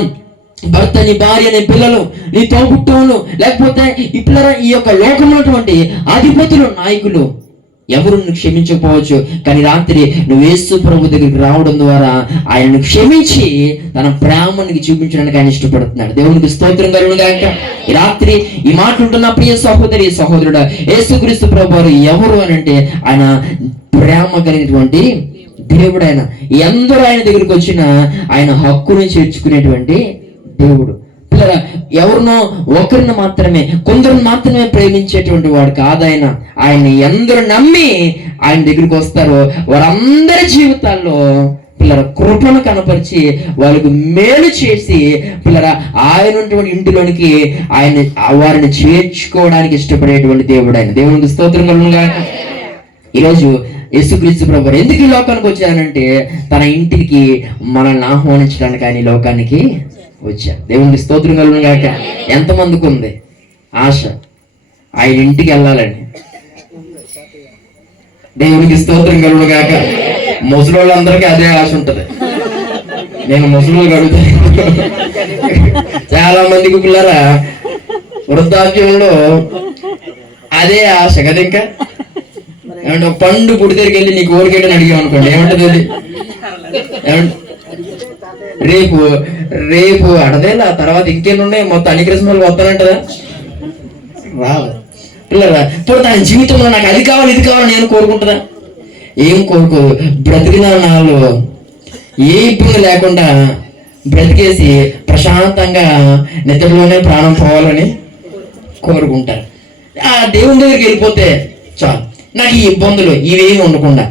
భర్త, నీ భార్య, నీ పిల్లలు, నీ తోబుట్టువులు, లేకపోతే ఈ పిల్లరా ఈ యొక్క లోకంలో అధిపతులు, నాయకులు ఎవరు క్షమించకపోవచ్చు. కానీ రాత్రి నువ్వు యేసు ప్రభు దగ్గరికి రావడం ద్వారా ఆయనను క్షమించి తన ప్రేమను చూపించడానికి ఆయన ఇష్టపడుతున్నాడు. దేవునికి స్తోత్రం కలుగును గాక. ఈ రాత్రి ఈ మాట ఉంటున్న ప్రియ సహోదరి, సహోదరుడు, యేసుక్రీస్తు ప్రభు ఎవరు అని అంటే ఆయన ప్రేమ కలిగినటువంటి దేవుడు. ఆయన ఎందరూ ఆయన దగ్గరికి వచ్చినా ఆయన హక్కుని చేర్చుకునేటువంటి దేవుడు. పిల్లరా, ఎవరినో ఒకరిని మాత్రమే, కొందరిని మాత్రమే ప్రేమించేటువంటి వాడు కాదు ఆయన. ఆయన్ని ఎందరు నమ్మి ఆయన దగ్గరికి వస్తారో వారందరి జీవితాల్లో పిల్లర కృపను కనపరిచి వాళ్ళకు మేలు చేసి పిల్లరా ఆయన ఇంటిలోనికి ఆయన వారిని చేర్చుకోవడానికి ఇష్టపడేటువంటి దేవుడు ఆయన. దేవునికి స్తోత్రం కలుగును గాక. ఈరోజు యేసుక్రీస్తు ప్రభువు ఎందుకు ఈ లోకానికి వచ్చానంటే తన ఇంటికి మనల్ని ఆహ్వానించడానికి ఆయన ఈ లోకానికి వచ్చారు. దేవునికి స్తోత్రం కలుగును గాక. ఎంతమందికి ఉంది ఆశ ఆయన ఇంటికి వెళ్ళాలని? దేవునికి స్తోత్రం కలుగును గాక. ముసలి వాళ్ళందరికీ అదే ఆశ ఉంటది. నేను ముసలి అడుగుతాను, చాలా మందికి పిల్లరా వృద్ధాప్యంలో అదే ఆశ కదా. ఇంకా ఏమంటే పండు పుడి దగ్గరికి వెళ్ళి నీకు ఓడికేటని అడిగాం అనుకోండి, ఏమంటది అది? రేపు రేపు అడదేలా తర్వాత ఇంకేం ఉన్నాయి, మొత్తం అన్ని క్రిస్మస్ వస్తానంటదా? రాదు. పిల్లరా ఇప్పుడు దాని జీవితంలో నాకు అది కావాలి ఇది కావాలి నేను కోరుకుంటుందా? ఏం కోరుకోదు. బ్రతికిన నాలో ఏ ఇబ్బంది లేకుండా బ్రతికేసి ప్రశాంతంగా నిద్రలోనే ప్రాణం పోవాలని కోరుకుంటారు. ఆ దేవుని దగ్గరికి వెళ్ళిపోతే చాలు, నాకు ఈ ఇబ్బందులు ఇవేమి ఉండకుండా,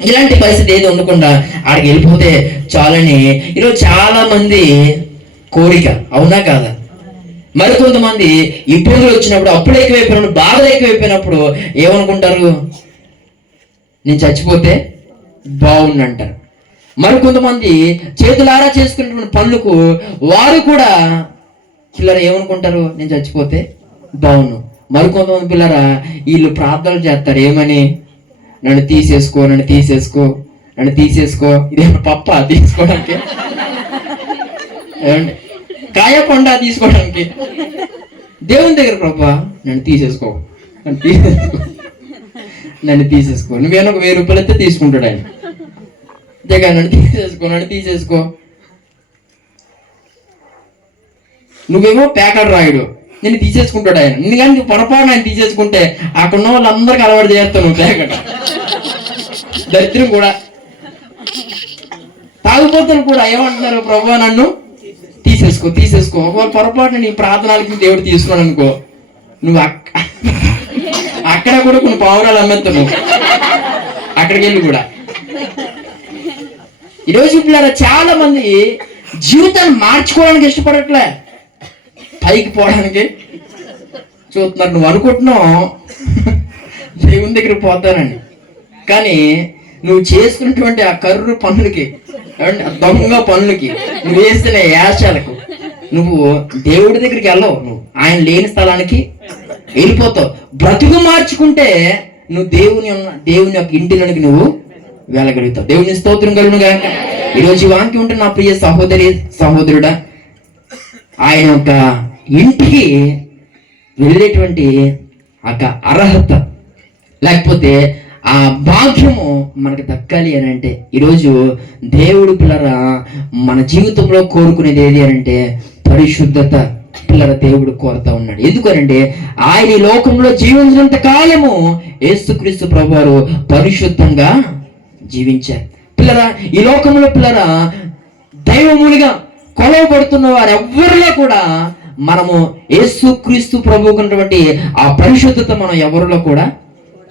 ఇలాంటి పరిస్థితి ఏది ఉండకుండా ఆడికి వెళ్ళిపోతే చాలని ఈరోజు చాలా మంది కోరిక. అవునా కాదా? మరికొంతమంది ఇబ్బందులు వచ్చినప్పుడు, అప్పులు ఎక్కువైపోయినప్పుడు, బాధలు ఎక్కువైపోయినప్పుడు ఏమనుకుంటారు? నేను చచ్చిపోతే బాగుండంటారు. మరికొంతమంది చేతులారా చేసుకున్నటువంటి పనులకు వారు కూడా పిల్లలు ఏమనుకుంటారు? నేను చచ్చిపోతే బాగుండు. మరికొంతమంది పిల్లరా వీళ్ళు ప్రార్థనలు చేస్తారు, ఏమని? నన్ను తీసేసుకో, నన్ను తీసేసుకో, నన్ను తీసేసుకో. ఇదేమో పప్ప తీసుకోవడానికి? ఏమండి కాయకొండ తీసుకోవడానికి? దేవుని దగ్గర ప్రభా నన్ను తీసేసుకో, నన్ను తీసేసుకో, నన్ను తీసేసుకో. నువ్వేమో 1000 రూపాయలు అయితే తీసుకుంటాడు ఆయన. దగ్గర నన్ను తీసేసుకో, నన్ను తీసేసుకో. నువ్వేమో ప్యాకెట్ రాయుడు, నేను తీసేసుకుంటాడు ఆయన. ఎందుకంటే నువ్వు పొరపాటు ఆయన తీసేసుకుంటే అక్కడ ఉన్న వాళ్ళందరికీ అలవాటు చేస్తావు నువ్వు ప్యాకెట్. దరిద్రం కూడా తాగుబోతులు కూడా ఏమంటున్నారు, ప్రభువా నన్ను తీసేసుకో. ఒకవేళ పొరపాటున నీ ప్రార్థనలకి దేవుడు తీసుకున్నాడు అనుకో, నువ్వు అక్కడ కూడా కొన్ని పావురాలు అమ్మేస్తావు అక్కడికి వెళ్ళి కూడా. ఈరోజు పిల్లరా చాలా మంది జీవితాన్ని మార్చుకోవడానికి ఇష్టపడట్లే, పైకి పోవడానికి చూస్తున్నారు. నువ్వు అనుకుంటున్నావు దేవుని దగ్గరికి పోతానని, కానీ నువ్వు చేసుకున్నటువంటి ఆ కర్రు పనులకి, దొంగ పనులకి, నువ్వు వేసిన యాశాలకు నువ్వు దేవుడి దగ్గరికి వెళ్ళవు. నువ్వు ఆయన లేని స్థలానికి వెళ్ళిపోతావు. బ్రతుకు మార్చుకుంటే నువ్వు దేవుని యొక్క ఇంటిలోనికి నువ్వు వెళ్ళగలుగుతావు. దేవుని స్తోత్రం కలుగును గాక. ఈరోజు వాక్యం ఉంటే నా ప్రియ సహోదరుడా, ఆయన యొక్క ఇంటికి వెళ్ళేటువంటి అర్హత లేకపోతే ఆ భాగ్యము మనకు దక్కాలి అని అంటే, ఈరోజు దేవుడు పిల్లరా మన జీవితంలో కోరుకునేది ఏది అని అంటే పరిశుద్ధత. పిల్లల దేవుడు కోరుతా ఉన్నాడు. ఎందుకనంటే ఆయన ఈ లోకంలో జీవించినంత కాలము యేసుక్రీస్తు ప్రభువారు పరిశుద్ధంగా జీవించారు. పిల్లరా ఈ లోకంలో పిల్లరా దైవమునిగా కొలవబడుతున్న వారు ఎవ్వరిలో కూడా మనము యేసుక్రీస్తు ప్రభువుకున్నటువంటి ఆ పరిశుద్ధత మనం ఎవరిలో కూడా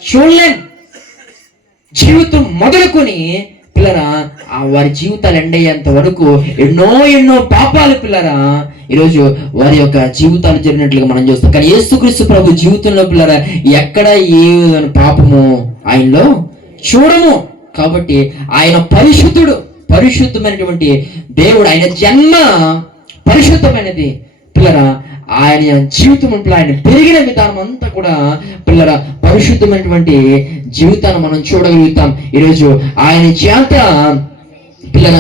చూడలేం. జీవితం మొదలుకొని పిల్లరా వారి జీవితాలు ఎండయ్యేంత వరకు ఎన్నో పాపాలు పిల్లరా ఈరోజు వారి యొక్క జీవితాలు జరిగినట్లుగా మనం చూస్తాం. కానీ యేసుక్రీస్తు ప్రభు జీవితంలో పిల్లరా ఎక్కడ ఏ పాపము ఆయనలో చూడము. కాబట్టి ఆయన పరిశుద్ధమైనటువంటి దేవుడు. ఆయన జన్మ పరిశుద్ధమైనది పిల్లరా. ఆయన జీవితం ఆయన పెరిగిన విధానం అంతా కూడా పిల్లల పరిశుద్ధమైనటువంటి జీవితాన్ని మనం చూడగలుగుతాం. ఈరోజు ఆయన చేత పిల్లల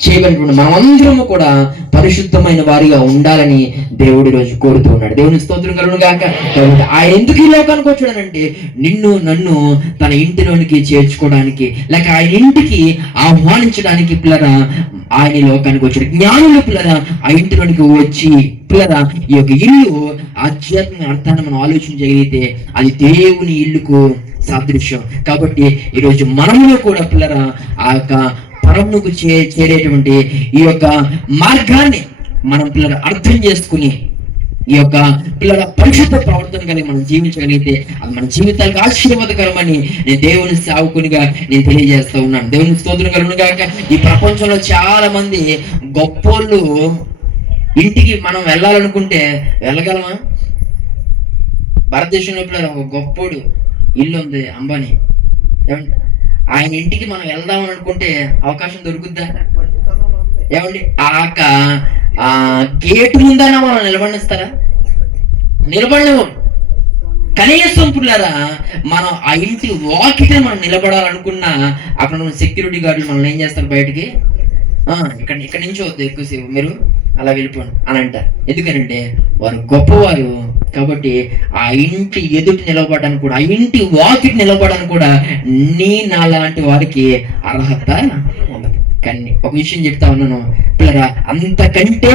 చేయబడినటువంటి మనమందరము కూడా పరిశుద్ధమైన వారిగా ఉండాలని దేవుడు ఈరోజు కోరుతూ ఉన్నాడు. దేవుని స్తోత్రం కలుగును గాక. కాబట్టి ఆయన ఎందుకు ఈ లోకానికి వచ్చాడనంటే నిన్ను నన్ను తన ఇంటిలోనికి చేర్చుకోవడానికి, లేక ఆయన ఇంటికి ఆహ్వానించడానికి పిల్లరా ఆయన లోకానికి వచ్చాడు. జ్ఞానులు పిల్లరా ఆ ఇంటిలోనికి వచ్చి పిల్లరా ఈ యొక్క ఇల్లు ఆధ్యాత్మిక అర్థాన్ని మనం ఆలోచించగలిగితే అది దేవుని ఇల్లుకు సాదృశ్యం. కాబట్టి ఈరోజు మనములో కూడా పిల్లరా ఆ యొక్క పరమునకు చేరేటువంటి ఈ యొక్క మార్గాన్ని మనం పిల్లలు అర్థం చేసుకుని ఈ యొక్క పిల్లల పరిశుద్ధ ప్రవర్తన కలిగి మనం జీవించగలిగితే అది మన జీవితాలకు ఆశీర్వాదకరమని నేను దేవుని సేవకునిగా నేను తెలియజేస్తూ ఉన్నాను. దేవుని స్తోత్రం కలుగును గాక. ఈ ప్రపంచంలో చాలా మంది గొప్పోళ్ళు ఇంటికి మనం వెళ్ళాలనుకుంటే వెళ్ళగలమా? భారతదేశంలో పిల్లలు ఒక గొప్పోడు ఇల్లు ఉంది, అంబానీ. ఆయన ఇంటికి మనం వెళ్దామని అనుకుంటే అవకాశం దొరుకుద్దా? ఏమండి ఆ గేటు ముందైనా మనం నిలబడిస్తారా? నిలబడలేము. కనీసం పిల్లరా మనం ఆ ఇంటి వాకిటే మనం నిలబడాలనుకున్నా అక్కడ ఉన్న సెక్యూరిటీ గార్డులు మనం ఏం చేస్తారు, బయటికి ఇక్కడ నుంచి వద్దు, ఎక్కువసేపు మీరు అలా వెళ్ళిపోండి అని అంటారు. ఎందుకనంటే వారు గొప్పవారు. కాబట్టి ఆ ఇంటి ఎదుటి నిలబడడానికి కూడా, ఆ ఇంటి వాకిటి నిలబడడానికి కూడా నా లాంటి వారికి అర్హత ఉండదు. కానీ ఒక విషయం చెప్తా ఉన్నాను పిల్లరా, అంతకంటే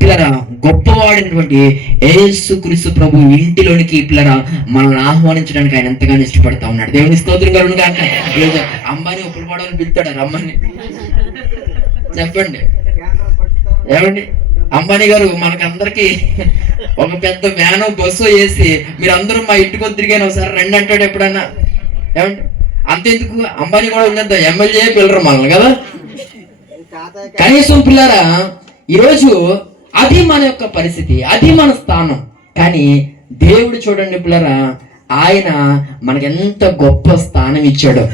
పిల్లరా గొప్పవాడైనటువంటి యేసుక్రీస్తు ప్రభు ఇంటిలోనికి పిల్లరా మనల్ని ఆహ్వానించడానికి ఆయన ఎంతగానో ఇష్టపడతా ఉన్నాడు. దేవుని స్తోత్రం కలుగును గాక. అంబానీ ఒప్పుడు పడవని పిలుతాడు రమ్మని చెప్పండి. ఏమండి అంబానీ గారు మనకందరికి ఒక పెద్ద వ్యాను బస్సు వేసి మీరు అందరూ మా ఇంటికి తిరిగాను ఒకసారి రండి అంటాడు ఎప్పుడన్నా. ఏమండి అంతెందుకు, అంబానీ కూడా ఉన్నది ఎమ్మెల్యే పిల్లరు మనల్ని కదా. కనీసం పిల్లరా ఈరోజు అది మన యొక్క పరిస్థితి, అది మన స్థానం. కానీ దేవుడు చూడండి పిల్లరా, ఆయన మనకి ఎంత గొప్ప స్థానం ఇచ్చాడో,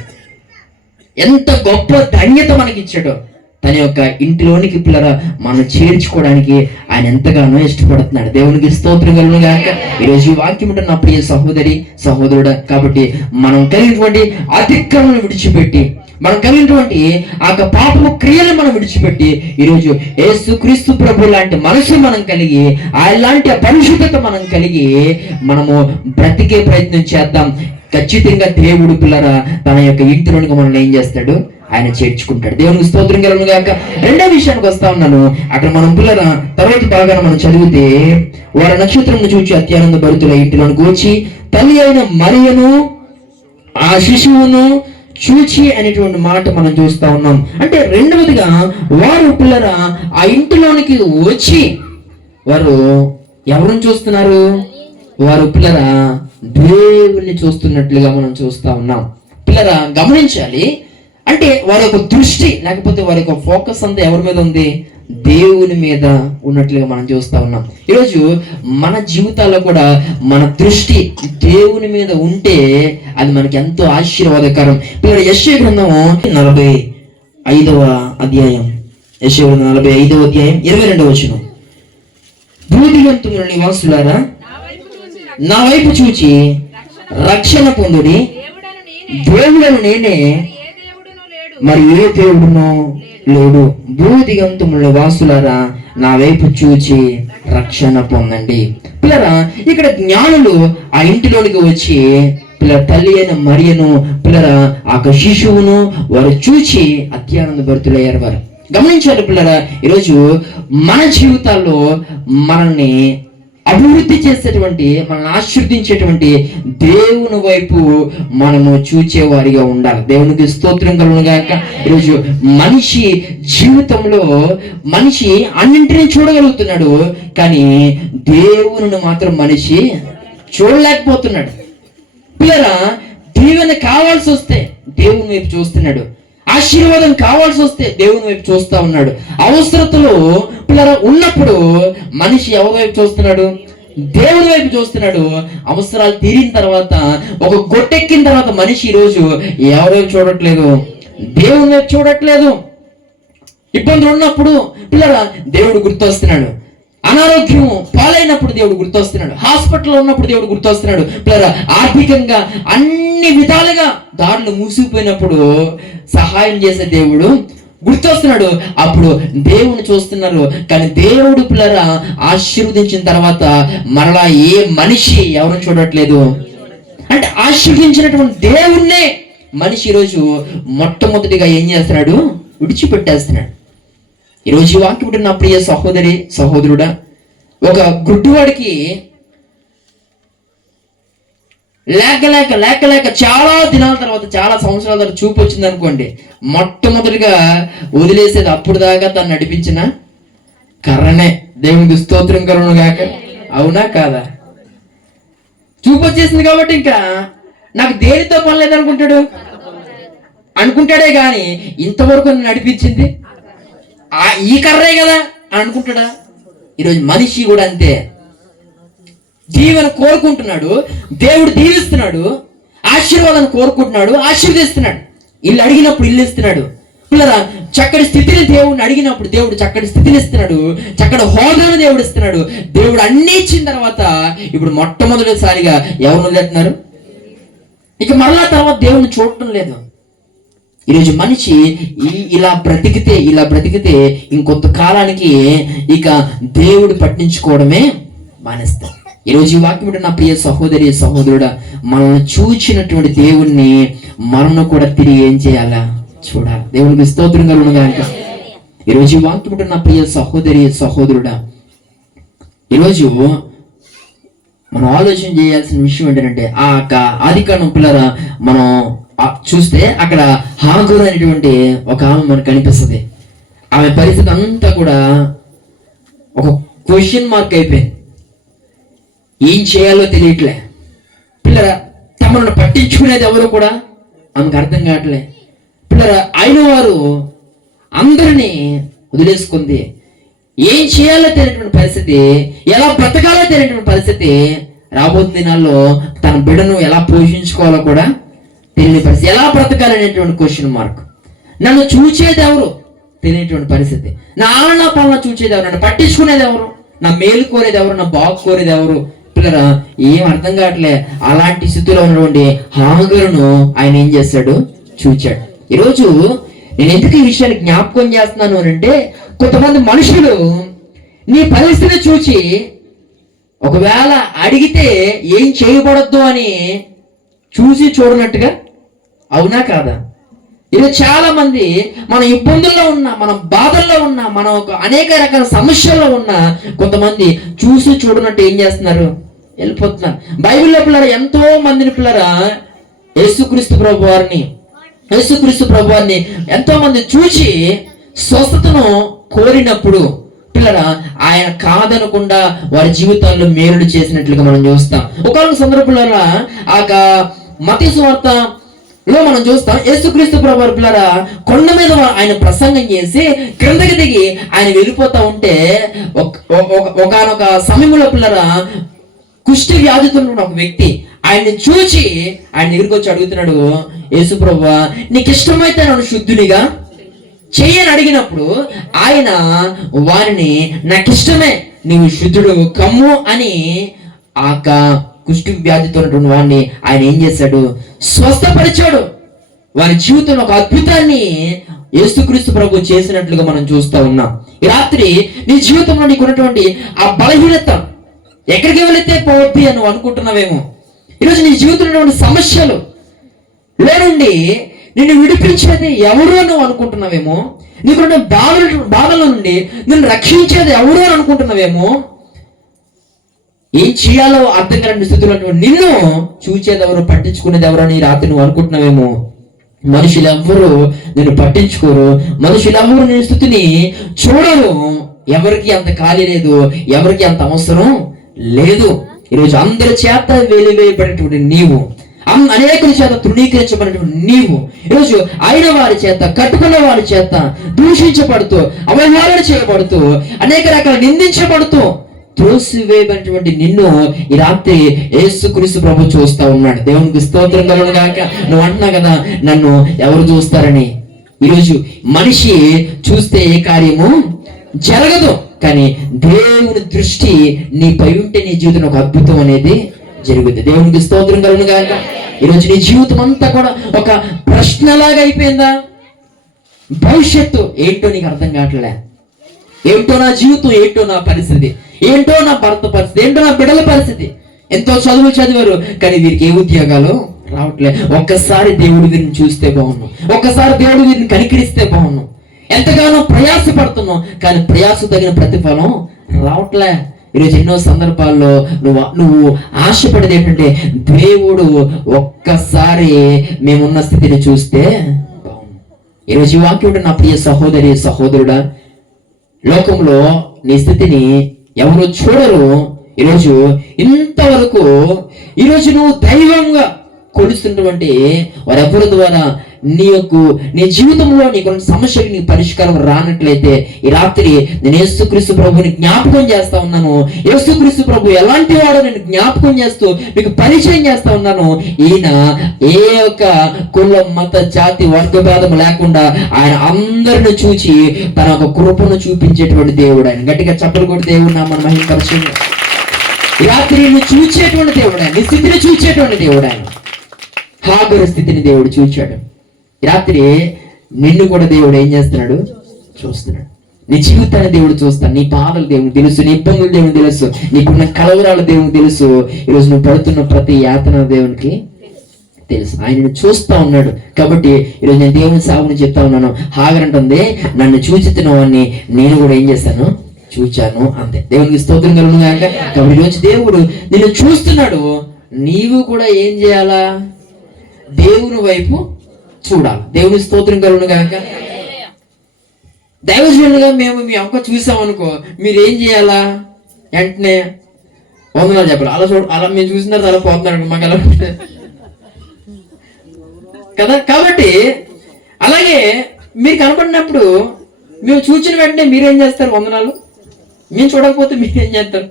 ఎంత గొప్ప ధన్యత మనకి ఇచ్చాడో. తన యొక్క ఇంటిలోనికి పిల్లరా మనం చేర్చుకోవడానికి ఆయన ఎంతగానో ఇష్టపడుతున్నాడు. దేవునికి స్తోత్రం కలుగును గాక. ఈరోజు ఈ వాక్యం ఉంటే నా ప్రియ సహోదరుడా, కాబట్టి మనం కలిగినటువంటి అతిక్రమను విడిచిపెట్టి, మనం కలిగినటువంటి ఆ పాపము క్రియలు మనం విడిచిపెట్టి ఈరోజు యేసుక్రీస్తు ప్రభు లాంటి మనసు మనం కలిగి, ఆయన లాంటి పరిశుద్ధత మనం కలిగి మనము బ్రతికే ప్రయత్నం చేద్దాం. ఖచ్చితంగా దేవుడు పిల్లరా తన యొక్క ఇంటిలోనికి మనల్ని ఏం చేస్తాడు, ఆయన చేర్చుకుంటాడు. దేవునికి స్తోత్రం కలుగును గాక. రెండో విషయానికి వస్తా ఉన్నాను. అక్కడ మనం పిల్లల తర్వాత బాగా మనం చదివితే, వారి నక్షత్రం చూచి అత్యానంద భరితుల ఇంటిలోనికి వచ్చి తల్లి అయిన మరియను ఆ శిశువును చూచి అనేటువంటి మాట మనం చూస్తా ఉన్నాం. అంటే రెండవదిగా వారు పిల్లరా ఆ ఇంటిలోనికి వచ్చి వారు ఎవరిని చూస్తున్నారు? వారు పిల్లరా దేవుణ్ణి చూస్తున్నట్లుగా మనం చూస్తా ఉన్నాం. పిల్లరా గమనించాలి. అంటే వారి యొక్క దృష్టి లేకపోతే వారి యొక్క ఫోకస్ అంతా ఎవరి మీద ఉంది? దేవుని మీద ఉన్నట్లుగా మనం చూస్తా ఉన్నాం. ఈరోజు మన జీవితాల్లో కూడా మన దృష్టి దేవుని మీద ఉంటే అది మనకి ఎంతో ఆశీర్వాదకరం. పిల్లలు యెషయా గ్రంథము 45వ అధ్యాయం, యెషయా గ్రంథం 45వ అధ్యాయం 22వ వచనం. భూదిగంతముల నివాసులారా నా వైపు చూచి రక్షణ పొందుడి, దేవుడను నేనే మరి ఏ దేవుడునో లేడు. భూదిగంతముల వాసులారా నా వైపు చూచి రక్షణ పొందండి. పిల్లరా ఇక్కడ జ్ఞానులు ఆ ఇంటిలోనికి వచ్చి పిల్లల తల్లి అయిన మరియను పిల్లరా ఆ శిశువును వారు చూచి అత్యానంద భరితులయ్యారు. వారు గమనించారు. పిల్లరా ఈరోజు మన జీవితాల్లో మనల్ని అభివృద్ధి చేసేటువంటి, మనల్ని ఆశీర్వదించేటువంటి దేవుని వైపు మనము చూచేవారిగా ఉండాలి. దేవునికి స్తోత్రం కలుగును గాక. ఈరోజు మనిషి జీవితంలో మనిషి అన్నింటినీ చూడగలుగుతున్నాడు, కానీ దేవుని మాత్రం మనిషి చూడలేకపోతున్నాడు. పిల్లరా దీవెన కావాల్సి వస్తే దేవుని వైపు చూస్తున్నాడు, ఆశీర్వాదం కావాల్సి వస్తే దేవుని వైపు చూస్తా ఉన్నాడు. అవసరతలో పిల్లరా ఉన్నప్పుడు మనిషి ఎవరి వైపు చూస్తున్నాడు? దేవుని వైపు చూస్తున్నాడు. అవసరాలు తీరిన తర్వాత, ఒక గొట్టెక్కిన తర్వాత మనిషి ఈరోజు ఎవరి వైపు చూడట్లేదు? దేవుని వైపు చూడట్లేదు. ఇబ్బందులు ఉన్నప్పుడు పిల్లరా దేవుడు గుర్తొస్తున్నాడు. అనారోగ్యం పాలైనప్పుడు దేవుడు గుర్తొస్తున్నాడు. హాస్పిటల్లో ఉన్నప్పుడు దేవుడు గుర్తొస్తున్నాడు. పిల్లరా ఆర్థికంగా అన్ని విధాలుగా దారులు మూసిపోయినప్పుడు సహాయం చేసే దేవుడు గుర్తొస్తున్నాడు. అప్పుడు దేవుని చూస్తున్నారు. కానీ దేవుడు పిల్లరా ఆశీర్వదించిన తర్వాత మరలా ఏ మనిషి ఎవరు చూడట్లేదు. అంటే ఆశీర్వదించినటువంటి దేవుణ్ణే మనిషి ఈరోజు మొట్టమొదటిగా ఏం చేస్తున్నాడు? విడిచిపెట్టేస్తున్నాడు. ఈరోజు ఈ వాక్యం నా ప్రియ సహోదరి సహోదరుడా, ఒక గుడ్డివాడికి లేక చాలా దినాల తర్వాత, చాలా సంవత్సరాల తర్వాత చూపు వచ్చింది అనుకోండి, మొట్టమొదటిగా వదిలేసేది అప్పుడు దాకా తను నడిపించిన కర్రనే. దేవునికి స్తోత్రం కలుగును గాక. అవునా కాదా? చూపు వచ్చేసింది కాబట్టి ఇంకా నాకు దేనితో పని లేదనుకుంటాడు, అనుకుంటాడే కానీ ఇంతవరకు నడిపించింది ఈ కర్రే కదా అని అనుకుంటాడా? ఈరోజు మనిషి కూడా అంతే. దీవెన కోరుకుంటున్నాడు, దేవుడు దీవిస్తున్నాడు. ఆశీర్వాదాన్ని కోరుకుంటున్నాడు, ఆశీర్వదిస్తున్నాడు. ఇల్లు అడిగినప్పుడు ఇల్లు ఇస్తున్నాడు. పిల్లరా చక్కటి స్థితిని దేవుడిని అడిగినప్పుడు దేవుడు చక్కటి స్థితిని ఇస్తున్నాడు, చక్కటి హోదాను దేవుడు ఇస్తున్నాడు. దేవుడు అన్ని ఇచ్చిన తర్వాత ఇప్పుడు మొట్టమొదటిసారిగా ఎవరు వదిలేస్తున్నారు? ఇక మరలా తర్వాత దేవుడిని చూడటం లేదు. ఈరోజు మనిషి ఇలా బ్రతికితే ఇంకొంత కాలానికి ఇక దేవుడు పట్టించుకోవడమే మానేస్తాం. ఈరోజు ఈ వాక్యం నా ప్రియ సహోదరి సహోదరుడా, మనల్ని చూచినటువంటి దేవుణ్ణి మనం కూడా తిరిగి ఏం చేయాలా? చూడాలి. దేవునికి స్తోత్రం కలుగును గాక. ఈరోజు ఈ వాక్యం నా ప్రియ సహోదరి సహోదరుడా, ఈరోజు మనం ఆలోచన చేయాల్సిన విషయం ఏంటంటే ఆదికాండం పిల్లరా మనం చూస్తే అక్కడ హాగరు అనేటువంటి ఒక ఆమె మనకు కనిపిస్తుంది. ఆమె పరిస్థితి అంతా కూడా ఒక క్వశ్చన్ మార్క్ అయిపోయింది. ఏం చేయాలో తెలియట్లే. పిల్లరా తమను పట్టించుకునేది ఎవరు కూడా ఆమెకు అర్థం కావట్లే. పిల్లరా అయిన వారు అందరినీ వదిలేసుకుంది. ఏం చేయాలో తెలియనటువంటి పరిస్థితి, ఎలా బ్రతకాలో తెలియనటువంటి పరిస్థితి, రాబోయే దినాల్లో తన బిడ్డను ఎలా పోషించుకోవాలో కూడా తెలియని పరిస్థితి, ఎలా బ్రతకాలనేటువంటి క్వశ్చన్ మార్క్. నన్ను చూచేది ఎవరు తెలియనటువంటి పరిస్థితి, నా ఆలనా పాలన చూచేది ఎవరు, నన్ను పట్టించుకునేది ఎవరు, నా మేలు కోరేది ఎవరు, నా బాగు కోరేది ఎవరు? పిల్లరా ఏం అర్థం కావట్లే. అలాంటి స్థితిలో ఉన్నటువంటి హాగరును ఆయన ఏం చేశాడు? చూచాడు. ఈరోజు నేను ఎందుకు ఈ విషయాన్ని జ్ఞాపకం చేస్తున్నాను అని అంటే, కొంతమంది మనుషులు నీ పరిస్థితిని చూచి ఒకవేళ అడిగితే ఏం చేయబడద్దు అని చూసి చూడనట్టుగా, అవునా కాదా? ఈరోజు చాలా మంది మన ఇబ్బందుల్లో ఉన్నా, మన బాధల్లో ఉన్నా, మన అనేక రకాల సమస్యల్లో ఉన్నా కొంతమంది చూసి చూడనట్టు ఏం చేస్తున్నారు? వెళ్ళిపోతున్నారు. బైబిల్లో పిల్లరా ఎంతో మందిని పిల్లరా యేసుక్రీస్తు ప్రభు వారిని యేసుక్రీస్తు ప్రభువాన్ని ఎంతో మంది చూచి స్వస్థతను కోరినప్పుడు పిల్లరా ఆయన కాదనకుండా వారి జీవితాల్లో మేలుడు చేసినట్లుగా మనం చూస్తాం. ఒకనొక సందర్భంలో ఆ మత్తయి సువార్తలో మనం చూస్తాం, యేసుక్రీస్తు ప్రభువారు పిల్లరా కొండ మీద ఆయన ప్రసంగం చేసి క్రిందకి దిగి ఆయన వెళ్ళిపోతా ఉంటే ఒకనొక సమయంలో పిల్లరా కుష్టి వ్యాధితో ఉన్న ఒక వ్యక్తి ఆయన్ని చూచి ఆయన దగ్గరికి వచ్చి అడుగుతున్నాడు, యేసు ప్రభువా నీకు ఇష్టమైతే నన్ను శుద్ధునిగా చెయ్యని అడిగినప్పుడు ఆయన వారిని నాకు ఇష్టమే నీవు శుద్ధుడు కమ్ము అని ఆ కుష్టి వ్యాధితో ఉన్నటువంటి వాడిని ఆయన ఏం చేశాడు, స్వస్థపరిచాడు. వారి జీవితంలో ఒక అద్భుతాన్ని యేసుక్రీస్తు ప్రభు చేసినట్లుగా మనం చూస్తూ ఉన్నాం. ఈ రాత్రి నీ జీవితంలో నీకు ఉన్నటువంటి ఆ బలహీనత ఎక్కడికి వెళితే పోవద్ది అని నువ్వు అనుకుంటున్నావేమో. ఈరోజు నీ జీవితంలో సమస్యలు లేనుండి నిన్ను విడిపించేది ఎవరు అని నువ్వు అనుకుంటున్నావేమో. నీకున్న బాధల నుండి నిన్ను రక్షించేది ఎవరు అని అనుకుంటున్నావేమో. ఏం చేయాలో అర్థం కాని స్థితిలో నిన్ను చూచేది ఎవరు, పట్టించుకునేది ఎవరు అని రాత్రి నువ్వు అనుకుంటున్నావేమో. మనుషులు ఎవ్వరు నిన్ను పట్టించుకోరు, మనుషులు ఎవ్వరు నీ స్థితిని చూడరు. ఎవరికి అంత ఖాళీ లేదు, ఎవరికి అంత అవసరం లేదు. ఈరోజు అందరి చేత వెలివేయబడినటువంటి నీవు, అనేకుల చేత తృణీకరించబడినటువంటి నీవు ఈరోజు అయిన వారి చేత, కట్టుకున్న వారి చేత దూషించబడుతూ, అవహేళన చేయబడుతూ, అనేక రకాల నిందించబడుతూ త్రోసివేయబడినటువంటి నిన్ను ఈ రాత్రి యేసుక్రీస్తు ప్రభు చూస్తా ఉన్నాడు. దేవునికి స్తోత్రం కలుగును గాక. నువ్వు అంటున్నావు కదా నన్ను ఎవరు చూస్తారని. ఈరోజు మనిషి చూస్తే ఏ కార్యము జరగదు, కానీ దేవుని దృష్టి నీపై ఉంటే నీ జీవితంలో ఒక అద్భుతం అనేది జరుగుతుంది. దేవునికి స్తోత్రం కలుగును గాక. ఈరోజు నీ జీవితం అంతా కూడా ఒక ప్రశ్నలాగా అయిపోయిందా? భవిష్యత్తు ఏంటో నీకు అర్థం కావట్లే. ఏంటో నా జీవితం, ఏంటో నా పరిస్థితి, ఏంటో నా భర్త పరిస్థితి, ఏంటో నా బిడ్డల పరిస్థితి. ఎంతో చదువు చదివారు కానీ వీరికి ఏ ఉద్యోగాలు రావట్లే. ఒక్కసారి దేవుడు వీరిని చూస్తే బాగున్నాం, ఒక్కసారి దేవుడు వీరిని కనికరిస్తే బాగున్నాం. ఎంతగానో ప్రయాసపడుతున్నాం కానీ ప్రయాస తగిన ప్రతిఫలం రావట్లే. ఈరోజు ఎన్నో సందర్భాల్లో నువ్వు ఆశపడేది ఏంటంటే దేవుడు ఒక్కసారి మేమున్న స్థితిని చూస్తే బాగున్నాం. ఈరోజు ఈ వాక్యం నా ప్రియ సహోదరి సహోదరుడా, లోకంలో నీ స్థితిని ఎవరు చూడరు. ఈరోజు ఇంతవరకు ఈరోజు నువ్వు దైవంగా కొలుస్తున్నటువంటి వారెవరి ద్వారా నీ జీవితంలో నీకు సమస్యకి నీ పరిష్కారం రానట్లయితే ఈ రాత్రి నేను యేసుక్రీస్తు ప్రభుని జ్ఞాపకం చేస్తా ఉన్నాను. యేసుక్రీస్తు ప్రభు ఎలాంటి వాడో నేను జ్ఞాపకం చేస్తూ మీకు పరిచయం చేస్తా ఉన్నాను. ఈయన ఏ ఒక్క కుల మత జాతి వర్గభేదం లేకుండా ఆయన అందరిని చూచి తన ఒక కృపను చూపించేటువంటి దేవుడు. ఆయన గట్టిగా చప్పలు కొట్టి దేవుడు నామని మహిమపరచండి. ఈ రాత్రి నువ్వు చూచేటువంటి దేవుడు ఆయన, నీ స్థితిని చూచేటువంటి దేవుడు ఆయన. హాగరు స్థితిని దేవుడు చూచాడు. రాత్రి నిన్ను కూడా దేవుడు ఏం చేస్తున్నాడు, చూస్తున్నాడు. నీ జీవితాన్ని దేవుడు చూస్తాడు. నీ బాధలు దేవునికి తెలుసు, నీ ఇబ్బందులు దేవునికి తెలుసు, నీకున్న కలవరాలు దేవునికి తెలుసు. ఈరోజు నువ్వు పడుతున్న ప్రతి యాతన దేవునికి తెలుసు. ఆయనను చూస్తా ఉన్నాడు. కాబట్టి ఈరోజు నేను దేవుని సాగుని చెప్తా ఉన్నాను. హాగర్ అంటుంది నన్ను చూచితున్నవాన్ని నేను కూడా ఏం చేశాను, చూచాను అంతే. దేవునికి స్తోత్రం కలుగును గాక. కాబట్టి ఈరోజు దేవుడు నిన్ను చూస్తున్నాడు. నీవు కూడా ఏం చేయాలా, దేవుని వైపు చూడాలి. దేవుని స్తోత్రం కలుగును గాక. దైవజనులుగా మేము మీ అక్క చూసామనుకో, మీరు ఏం చేయాలా, వెంటనే వందనాలు చెప్పాలి. అలా మేము చూసిన అలా పోతున్నాడు మాకు ఎలా కదా. కాబట్టి అలాగే మీరు కనపడినప్పుడు మేము చూసిన వెంటనే మీరేం చేస్తారు, వందనాలు. మేము చూడకపోతే మీరేం చేస్తారు.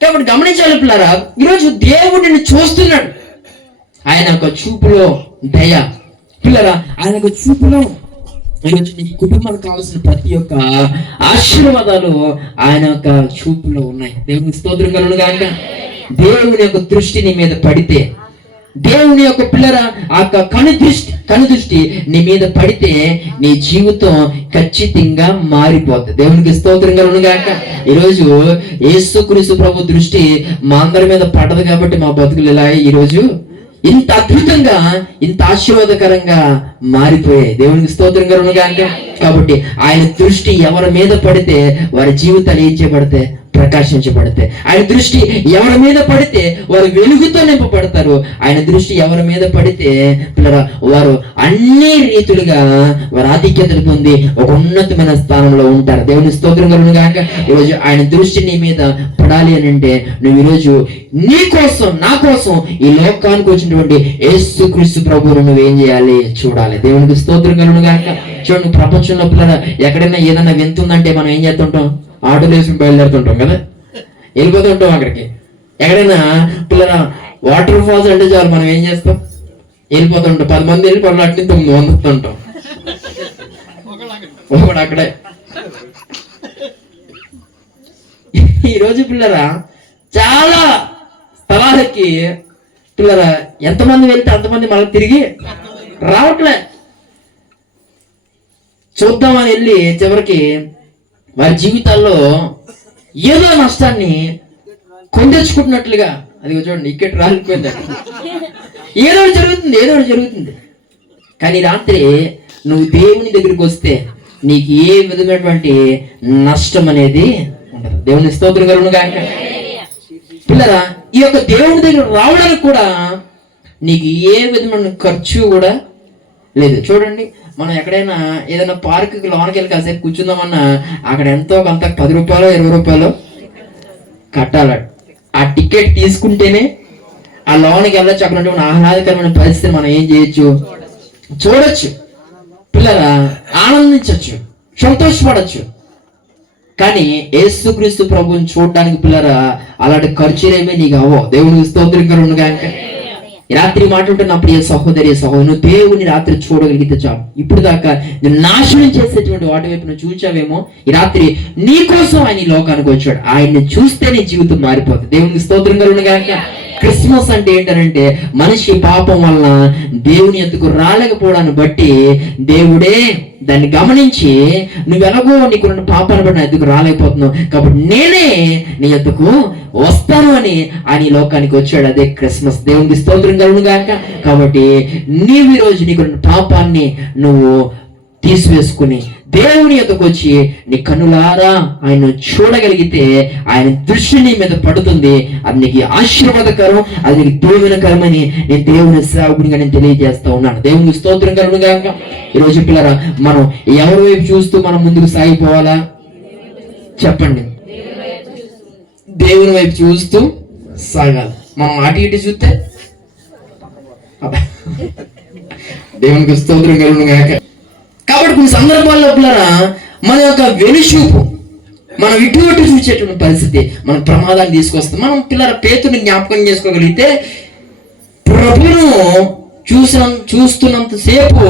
కాబట్టి గమనించాలి పిల్లరా, ఈరోజు దేవుడు నిన్ను చూస్తున్నాడు. ఆయన యొక్క చూపులో దయ పిల్లరా, ఆయన యొక్క చూపులో ఈరోజు నీ కుటుంబానికి కావాల్సిన ప్రతి ఒక్క ఆశీర్వాదాలు ఆయన యొక్క చూపులో ఉన్నాయి. దేవునికి స్తోత్రం కలుగును గాక. దేవుని యొక్క దృష్టి నీ మీద పడితే, దేవుని యొక్క పిల్లరా ఆ కనుదృష్టి నీ మీద పడితే నీ జీవితం ఖచ్చితంగా మారిపోతుంది. దేవునికి స్తోత్రం కలుగును గాక. ఈరోజు యేసుక్రీస్తు ప్రభు దృష్టి మా అందరి మీద పడదు కాబట్టి మా బతుకులు ఇలా ఈరోజు ఇంత అద్భుతంగా, ఇంత ఆశీర్వాదకరంగా మారిపోయాయి. దేవునికి స్తోత్రం కలుగును గాక. కాబట్టి ఆయన దృష్టి ఎవరి మీద పడితే వారి జీవితాలు ఏం చేయబడితే ప్రకాశించబడితే, ఆయన దృష్టి ఎవరి మీద పడితే వారు వెలుగుతో నింపబడతారు. ఆయన దృష్టి ఎవరి మీద పడితే పిల్లరా వారు అన్ని రీతులుగా వారు ఆధిక్యతలు పొంది ఒక ఉన్నతమైన స్థానంలో ఉంటారు. దేవుని స్తోత్రం కలుగును గాక. ఈరోజు ఆయన దృష్టి నీ మీద పడాలి అని అంటే నువ్వు ఈరోజు నీ కోసం నా కోసం ఈ లోకానికి వచ్చినటువంటి యేసుక్రీస్తు ప్రభువును నువ్వేం చేయాలి? చూడాలి. దేవునికి స్తోత్రం కలుగును గాక. చూడండి, ప్రపంచంలో పిల్లరా ఎక్కడైనా ఏదైనా వింతుందంటే మనం ఏం చేస్తుంటాం? ఆటోలు వేసుకుని బయలుదేరుతుంటాం కదా, వెళ్ళిపోతుంటాం అక్కడికి. ఎక్కడైనా పిల్లరా వాటర్ ఫాల్స్ అంటే చాలు మనం ఏం చేస్తాం? వెళ్ళిపోతుంటాం. 10 మంది వెళ్ళి 10 అట్ని 9 వందుతుంటాం. ఒకడు అక్కడే. ఈరోజు పిల్లరా చాలా స్థలాలకి పిల్లరా ఎంతమంది వెళ్తే అంతమంది మళ్ళీ తిరిగి రావట్లే. చూద్దామని వెళ్ళి చివరికి వారి జీవితాల్లో ఏదో నష్టాన్ని కొందెచ్చుకుంటున్నట్లుగా, అది చూడండి ఇక్కడి రాలిపోయింది. ఏదో జరుగుతుంది. కానీ రాత్రి నువ్వు దేవుని దగ్గరికి వస్తే నీకు ఏ విధమైనటువంటి నష్టం అనేది ఉండదు. దేవుని స్తోత్రం కలుగును గాక. పిల్లరా ఈ యొక్క దేవుని దగ్గర రావడానికి కూడా నీకు ఏ విధమైన ఖర్చు కూడా లేదు. చూడండి, మనం ఎక్కడైనా ఏదైనా పార్క్కి లోనకి వెళ్ళి కాసేపు కూర్చుందామన్నా అక్కడ ఎంతో కొంత 10 రూపాయలు 20 రూపాయలు కట్టాలి. ఆ టికెట్ తీసుకుంటేనే ఆ లోనికి వెళ్ళొచ్చు. అక్కడ ఉన్నటువంటి ఆహ్లాదకరమైన పరిస్థితిని మనం ఏం చేయొచ్చు? చూడొచ్చు. పిల్లరా ఆనందించవచ్చు, సంతోషపడచ్చు. కానీ యేసుక్రీస్తు ప్రభువుని చూడడానికి పిల్లరా అలాంటి ఖర్చులేమీ నీకు అవ్వవు. దేవునికి స్తోత్రం కలుగును గాక. రాత్రి మాట్లాడుతున్న ప్రియ సహోదరి నువ్వు దేవుని రాత్రి చూడగలిగితే చాలు. ఇప్పుడు దాకా నువ్వు నాశనం చేసేటువంటి వాటి వైపు నువ్వు చూచావేమో, ఈ రాత్రి నీ కోసం ఆయన ఈ లోకానికి వచ్చాడు. ఆయన్ని చూస్తే నీ జీవితం మారిపోతుంది. దేవునికి స్తోత్రం కలుగును గాక. క్రిస్మస్ అంటే ఏంటంటే మనిషి పాపం వలన దేవుని ఎద్దుకు రాలేకపోవడాన్ని బట్టి దేవుడే దాన్ని గమనించి నువ్వు ఎలాగో నీకు రెండు పాపాలు బట్టి నా ఎద్దుకు రాలేకపోతున్నావు కాబట్టి నేనే నీ ఎద్దుకు వస్తాను అని ఆయన లోకానికి వచ్చాడు. అదే క్రిస్మస్. దేవునికి స్తోత్రం కలుగును గాక. కాబట్టి నీవు ఈరోజు నీకు పాపాన్ని నువ్వు తీసివేసుకుని దేవుని ఎద్దకు వచ్చి నీ కన్నులారా ఆయన చూడగలిగితే ఆయన దృష్టి నీ మీద పడుతుంది. అది నీకు ఆశీర్వాదకరం, అది నీకు దీవెనకరమని నేను దేవుని సేవకునిగా నేను తెలియజేస్తా ఉన్నాను. దేవునికి స్తోత్రం కలుగును గాక. ఈరోజు పిల్లరా మనం ఎవరి వైపు చూస్తూ మనం ముందుకు సాగిపోవాలా? చెప్పండి. దేవుని వైపు చూస్తూ సాగాలి. మనం అటు ఇటు చూస్తే దేవునికి స్తోత్రం కలుగును గాక. కాబట్టి కొన్ని సందర్భాల్లో పిల్లరా మన యొక్క వెనుచూపు మనం ఇటు చూసేటువంటి పరిస్థితి మన ప్రమాదాన్ని తీసుకొస్తాం. మనం పిల్లల పేతుని జ్ఞాపకం చేసుకోగలిగితే ప్రభును చూస్తున్నంతసేపు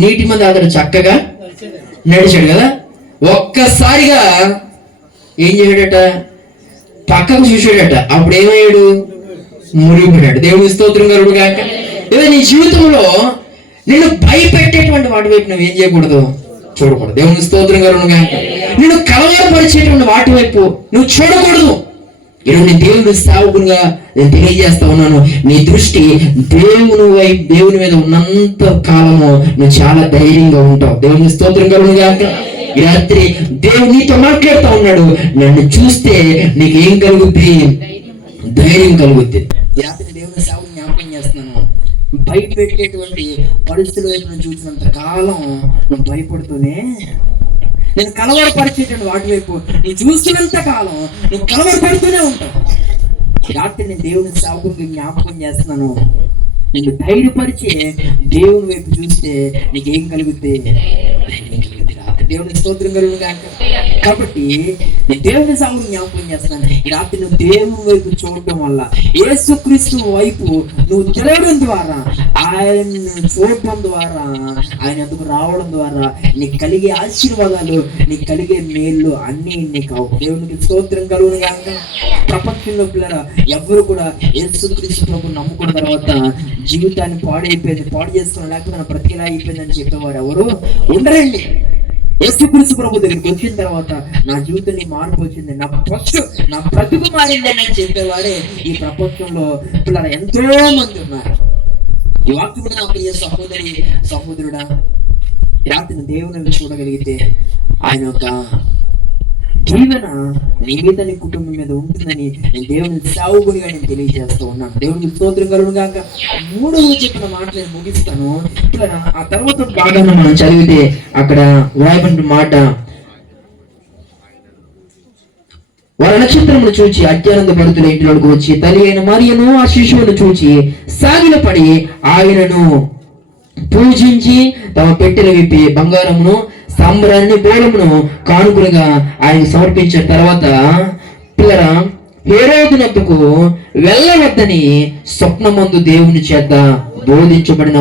నీటి మీద అతడు చక్కగా నడిచాడు కదా. ఒక్కసారిగా ఏం చేశాడట? పక్కకు చూసాడట. అప్పుడు ఏమయ్యాడు? మునిగిపోయాడు. దేవుని స్తోత్రం కలుగును గాక. లేదా నీ జీవితంలో నిన్ను భయపెట్టేటువంటి వాటి వైపు నువ్వు ఏం చేయకూడదు? చూడకూడదు. దేవుని స్తోత్రం కలుగును గాక. నిన్ను కలవరపరిచేటువంటి వాటి వైపు నువ్వు చూడకూడదు. ఈరోజు నేను దేవుని సేవకునిగా నేను తెలియజేస్తా ఉన్నాను. నీ దృష్టి దేవుని మీద ఉన్నంత కాలము నువ్వు చాలా ధైర్యంగా ఉంటావు. దేవుని స్తోత్రం కలుగును గాక. ఈ రాత్రి దేవుడు నీతో మాట్లాడుతూ ఉన్నాడు. నన్ను చూస్తే నీకు ఏం కలుగుద్ది? ధైర్యం కలుగుద్ది. ఈ రాత్రి దేవుని సేవకుని జ్ఞాపకం చేస్తున్నాను. భయపెట్టేటువంటి పరిస్థితుల వైపు నువ్వు చూసినంత కాలం నువ్వు భయపడుతూనే, నేను కలవరపరిచేటువంటి వాటి వైపు నువ్వు చూస్తున్నంత కాలం నువ్వు కలవరపడుతూనే ఉంటావు. రాత్రి నేను దేవుని సేవకుడికి జ్ఞాపకం చేస్తున్నాను. నేను ధైర్యపరిచే దేవుని వైపు చూస్తే నీకేం కలుగుద్ది? దేవుని స్తోత్రం కలుగును గాక. కాబట్టి నేను దేవుని సేవకుని జ్ఞాపకం చేస్తున్నాను. ఈ రాత్రి నువ్వు దేవుని వైపు చూడటం వల్ల, యేసుక్రీస్తు వైపు నువ్వు తిరగడం ద్వారా, ఆయన చూడటం ద్వారా, ఆయన ఎందుకు రావడం ద్వారా నీకు కలిగే ఆశీర్వాదాలు, నీకు కలిగే మేళ్ళు అన్నీ నీకు దేవునికి స్తోత్రం కలుగును గాక. ప్రపంచంలో పిల్లరా ఎవరు కూడా యేసుక్రీస్తు ప్రభువుని నమ్ముకున్న తర్వాత జీవితాన్ని పాడు చేసుకున్న లేకపోతే నా బ్రతికిలా అయిపోయిందని చెప్పేవారు ఎవరు ఉండరండి. యేసుక్రీస్తు ప్రభు దగ్గరికి వచ్చిన తర్వాత నా జీవితంలో మార్పు వచ్చింది, నా బ్రతుకు మారిందని చెప్పేవారే ఈ ప్రపంచంలో పిల్లలు ఎంతో మంది ఉన్నారు. ఈ వాక్యం కూడా నా ప్రియ సహోదరుడా, రాత్రి దేవుని చూడగలిగితే ఆయన యొక్క దీవెన నీ మీద నీ కుటుంబం మీద ఉంటుందని నేను దేవుని సావుకునిగా నేను తెలియజేస్తూ ఉన్నాను. దేవునికి స్తోత్రం కలుగును గాక. మూడవ చెప్పిన మాట నేను ముగిస్తాను. ఇక్కడ ఆ తర్వాత భాగాన్ని మనం చదివితే అక్కడ రాయబడిన మాట, వారి నక్షత్రమును చూచి అత్యానంద భరితుల ఇంటిలోకి వచ్చి తల్లి అయిన మరియను ఆ శిశువును చూచి సాగిలపడి ఆయనను పూజించి తమ పెట్టెలు విప్పి బంగారమును సాంబ్రాన్ని బోళమును కానుకలుగా ఆయన సమర్పించిన తర్వాత పిల్లరా హేరోదునొద్దకు వెళ్ళవద్దని స్వప్నమందు దేవుని చేత బోధించబడిన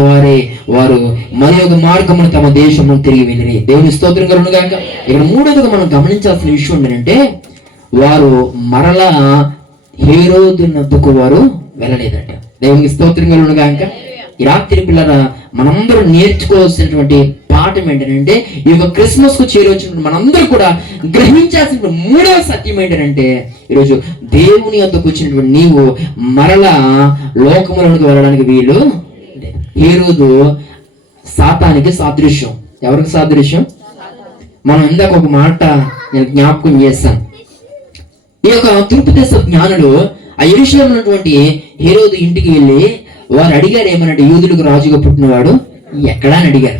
వారు మరి ఒక మార్గమును తమ దేశమును తిరిగి వెళ్ళిరి. దేవుని స్తోత్రం కలుగును గాక. ఇక్కడ మూడోదిగా మనం గమనించాల్సిన విషయం ఏంటంటే వారు మరలా హేరోదునొద్దకు వారు వెళ్ళలేదట. దేవునికి స్తోత్రం కలుగును గాక. ఈ రాత్రి పిల్లరా మనందరూ నేర్చుకోవాల్సినటువంటి పాఠం ఏంటంటే ఈ యొక్క క్రిస్మస్ కు చేరవచ్చినటువంటి మనందరూ కూడా గ్రహించాల్సిన మూడవ సత్యం ఏంటంటే ఈరోజు దేవుని వద్దకు వచ్చినటువంటి నీవు మరలా లోకములోకి వెళ్ళడానికి వీలు లేదు. హేరోదు సాతానికి సాదృశ్యం. ఎవరికి సాదృశ్యం? మనం ఇందాక ఒక మాట నేను జ్ఞాపకం చేస్తాను. ఈ యొక్క తూర్పు దేశ జ్ఞానులు ఆ యెరూషలేములో ఉన్నటువంటి హేరోదు ఇంటికి వెళ్ళి వారు అడిగారు, ఏమనంటే యూదులకు రాజుగా పుట్టినవాడు ఎక్కడా అని అడిగారు.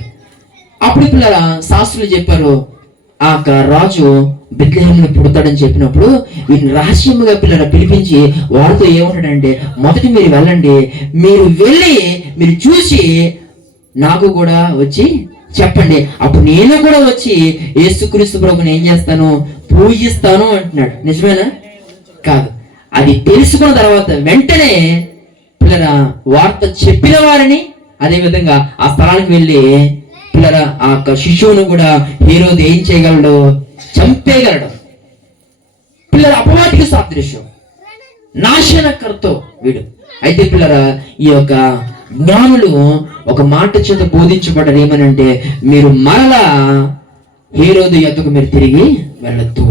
అప్పుడు పిల్లల శాస్త్రులు చెప్పారు, ఆ రాజు బెత్లెహేములో పుడతాడని చెప్పినప్పుడు వీరిని రహస్యముగా పిల్లల పిలిపించి వారితో ఏమంటాడంటే, మొదటి మీరు వెళ్ళండి, మీరు వెళ్ళి మీరు చూసి నాకు కూడా వచ్చి చెప్పండి, అప్పుడు నేను కూడా వచ్చి యేసుక్రీస్తు ప్రభుని ఏం చేస్తాను, పూజిస్తాను అంటున్నాడు. నిజమేనా? కాదు. అది తెలుసుకున్న తర్వాత వెంటనే పిల్లల వార్త చెప్పిన వారిని అదే విధంగా ఆ స్థలానికి వెళ్ళి పిల్లల ఆ శిశువును కూడా హేరోదు ఏం చేయగలడు, చంపేయగలడు. పిల్లల అపవాదికి సాదృశ్యం, నాశనకర్త వీడు. అయితే పిల్లల ఈ యొక్క జ్ఞానులు ఒక మాట చేత బోధించబడ్డారు, ఏమనంటే మీరు మరలా హేరోదు యొద్దకు మీరు తిరిగి వెళ్ళొద్దు.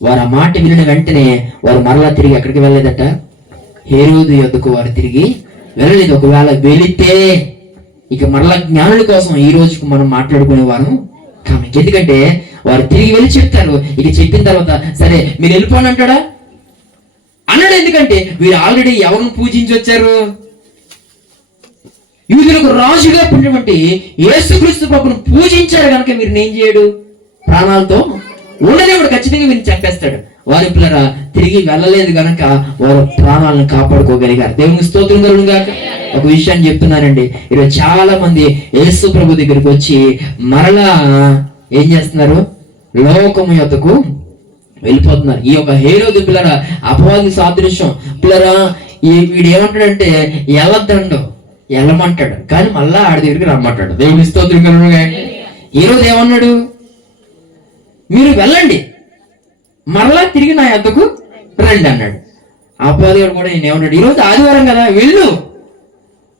వారు ఆ మాట వినిన వెంటనే వారు మరలా తిరిగి ఎక్కడికి వెళ్ళలేదట, హేరోదు యొద్దకు వారు తిరిగి వెళ్ళలేదు. ఒకవేళ వెళితే ఇక మరలా జ్ఞానుల కోసం ఈ రోజుకు మనం మాట్లాడుకునేవారు కానీ, ఎందుకంటే వారు తిరిగి వెళ్ళి చెప్తారు. ఇక చెప్పిన తర్వాత సరే మీరు వెళ్ళిపోండి అంటాడా? అన్నాడు. ఎందుకంటే వీరు ఆల్రెడీ ఎవరిని పూజించి వచ్చారు, యూదులకు రాజుగా పుట్టినటువంటి యేసుక్రీస్తు ప్రభువును పూజించారు కనుక మీరు ఏం చేయడు, ప్రాణాలతో ఉండలేవాడు, ఖచ్చితంగా వీరిని చంపేస్తాడు. వారి పిల్లరా తిరిగి వెళ్ళలేదు గనక వారు ప్రాణాలను కాపాడుకోగలిగారు. దేవునికి స్తోత్రం కలుగును గాక. ఒక విషయాన్ని చెప్తున్నానండి, ఈరోజు చాలా మంది యేసు ప్రభు దగ్గరికి వచ్చి మరలా ఏం చేస్తున్నారు, లోకము యొద్దకు వెళ్ళిపోతున్నారు. ఈ యొక్క హేరోదు పిల్లరా అపవాది సాదృశ్యం. పిల్లరా వీడు ఏమంటాడంటే వెళ్ళొద్దండు, వెళ్ళమంటాడు, కానీ మళ్ళా ఆడి దగ్గరికి రమ్మంటాడు. దేవునికి స్తోత్రం కలుగును గాక. ఈరోజు ఏమన్నాడు, మీరు వెళ్ళండి, మరలా తిరిగి నా యొద్దకు రండి అన్నాడు. అపవాది గారు కూడా నేను ఏమన్నాడు, ఈరోజు ఆదివారం కదా, వెళ్ళు,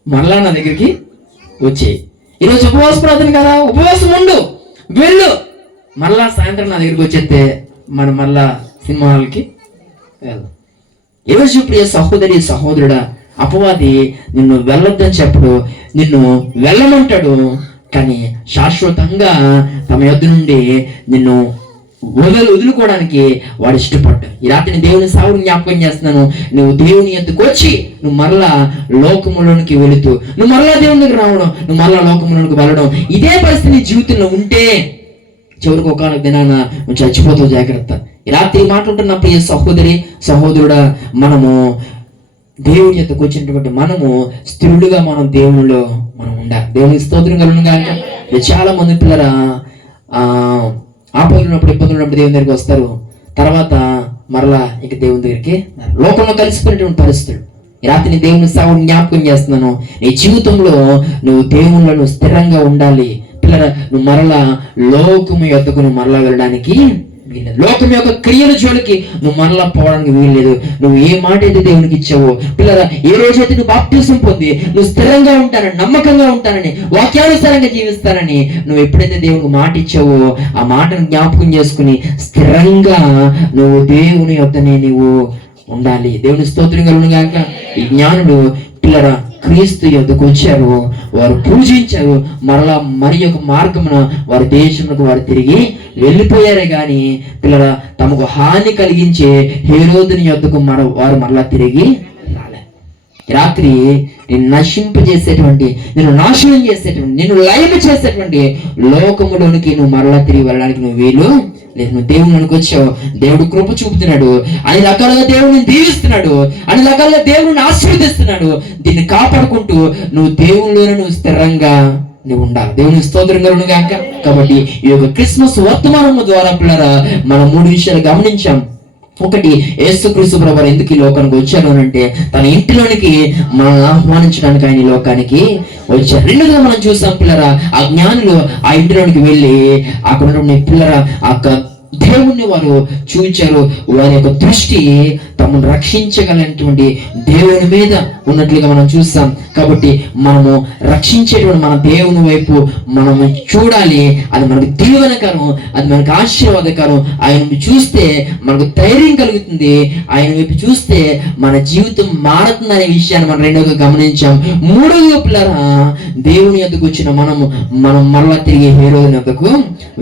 మరలా నా దగ్గరికి వచ్చేయి. ఈరోజు ఉపవాస ప్రార్థన కదా, ఉపవాసం ఉండు, వెళ్ళు, మరలా సాయంత్రం నా దగ్గరికి వచ్చేస్తే మనం మరలా సినిమా హాల్కి వెళ్దాం. ఈరోజు ప్రియ సహోదరి సహోదరుడా, అపవాది నిన్ను వెళ్ళొద్దని చెప్పడు, నిన్ను వెళ్ళమంటాడు, కానీ శాశ్వతంగా తమ యొద్ద నుండి నిన్ను వదులుకోవడానికి వాడు ఇష్టపడ్డాడు. ఈ రాత్రి దేవుని సావుని జ్ఞాపకం చేస్తున్నాను. నువ్వు దేవుని యొద్దకు వచ్చి నువ్వు మరలా లోకములోనికి వెళుతూ నువ్వు మరలా దేవుని దగ్గర రావడం, నువ్వు మరలా లోకములోనికి వెళ్ళడం, ఇదే పరిస్థితి జీవితంలో ఉంటే చివరికి ఒకనొక దినాన నువ్వు చచ్చిపోతావు. జాగ్రత్త. ఈ రాత్రి మాట్లాడుతున్న ప్రియ సహోదరి సహోదరుడా, మనము దేవుని యొద్దకు వచ్చినటువంటి మనము స్థిరుడుగా మనం దేవునిలో మనం ఉండాలి. దేవునికి స్తోత్రం కలుగును గాక. చాలా మంది పిల్లరా ఆపదలు ఉన్నప్పుడు ఇబ్బందులు ఉన్నప్పుడు దేవుని దగ్గరికి వస్తారు, తర్వాత మరలా ఇక దేవుని దగ్గరికి లోకంలో కలిసిపోయినటువంటి పరిస్థితులు. ఈ రాత్రి దేవుని సావుని జ్ఞాపకం చేస్తున్నాను. నీ జీవితంలో నువ్వు దేవుళ్ళను స్థిరంగా ఉండాలి. పిల్లరా నువ్వు మరలా లోకము యొద్దకు నువ్వు మరలా వెళ్ళడానికి వీల్లేదు. లోకం యొక్క క్రియల జోలికి నువ్వు మరలా పోవడానికి వీల్లేదు. నువ్వు ఏ మాట అయితే దేవునికి ఇచ్చావో పిల్లరా, ఏ రోజైతే నువ్వు బాప్తిసం పొంది నువ్వు స్థిరంగా ఉంటానని, నమ్మకంగా ఉంటానని, వాక్యానుసారంగా జీవిస్తానని నువ్వు ఎప్పుడైతే దేవునికి మాట ఇచ్చావో ఆ మాటను జ్ఞాపకం చేసుకుని స్థిరంగా నువ్వు దేవుని యొద్దనే నువ్వు ఉండాలి. దేవుని స్తోత్రం కలుగును గాక. ఈ జ్ఞానుడు పిల్లరా క్రీస్తు యొద్దకు వచ్చారు, వారు పూజించారు, మరలా మరి యొక్క మార్గమున వారి దేశంలో వారు తిరిగి వెళ్ళిపోయారే గాని పిల్లల తమకు హాని కలిగించే హేరోదుని యొద్దకు వారు మరలా తిరిగి రాలే. రాత్రి నేను నశింపజేసేటువంటి, నేను నాశనం చేసేటువంటి, నేను లైవ్ చేసేటువంటి లోకములోనికి నువ్వు మరలా తిరిగి వెళ్ళడానికి నువ్వు వీలు లేదు. నువ్వు దేవునికి వచ్చావు, దేవుడు కృప చూపుతున్నాడు, అన్ని రకాలుగా దేవుడిని దీవిస్తున్నాడు, అన్ని రకాలుగా దేవుడిని ఆశీర్వదిస్తున్నాడు. దీన్ని కాపాడుకుంటూ నువ్వు దేవునిలోనే నువ్వు స్థిరంగా నువ్వు ఉండాలి. దేవుని స్తోత్రం కలుగుగాక. కాబట్టి ఈ యొక్క క్రిస్మస్ వర్తమానము ద్వారా పిల్లరా మనం 3 విషయాలు గమనించాం. ఒకటి, యేసుక్రీస్తు ప్రభువు ఎందుకు ఈ లోకానికి వచ్చారు అని అంటే తన ఇంటిలోనికి మనల్ని ఆహ్వానించడానికి ఆయన ఈ లోకానికి వచ్చారు. రెండుగా మనం చూసాం పిల్లరా, ఆ జ్ఞానులు ఆ ఇంటిలోనికి వెళ్ళి అక్కడ ఉన్న పిల్లరా ఆ దేవుణ్ణి వారు చూచారు. వారి యొక్క దృష్టి తమను రక్షించగలిగినటువంటి దేవుని మీద ఉన్నట్లుగా మనం చూస్తాం. కాబట్టి మనము రక్షించేటువంటి మన దేవుని వైపు మనము చూడాలి. అది మనకు దీవెనకరం, అది మనకు ఆశీర్వాదకరం. ఆయన చూస్తే మనకు ధైర్యం కలుగుతుంది, ఆయన వైపు చూస్తే మన జీవితం మారుతుంది అనే విషయాన్ని మనం రెండోగా గమనించాం. మూడోగా పిల్లరా, దేవుని యొద్దకు వచ్చిన మనం మరలా తిరిగి హేరోదుని యొద్దకు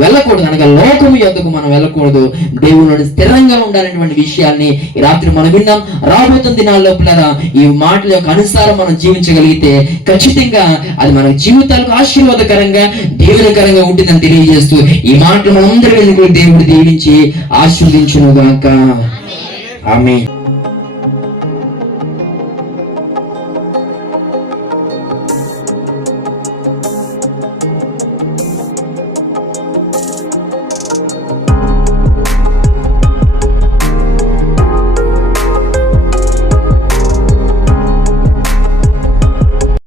వెళ్ళకూడదు, అనగా లోకము యొద్దకు మనం వెళ్ళకూడదు. దేవుని స్థిరంగా ఉండాలనేటువంటి విషయాన్ని ఈ రాత్రి మనం విన్నాం. రాబోతున్న దినాల్లో పిల్లరా ఈ మాటల యొక్క అనుసారం మనం జీవించగలిగితే ఖచ్చితంగా అది మన జీవితాలకు ఆశీర్వాదకరంగా దీవెనకరంగా ఉంటుందని తెలియజేస్తూ ఈ మాటలు మనందరి దేవుడు దీవించి ఆశీర్వదించును గాక. ఆమేన్.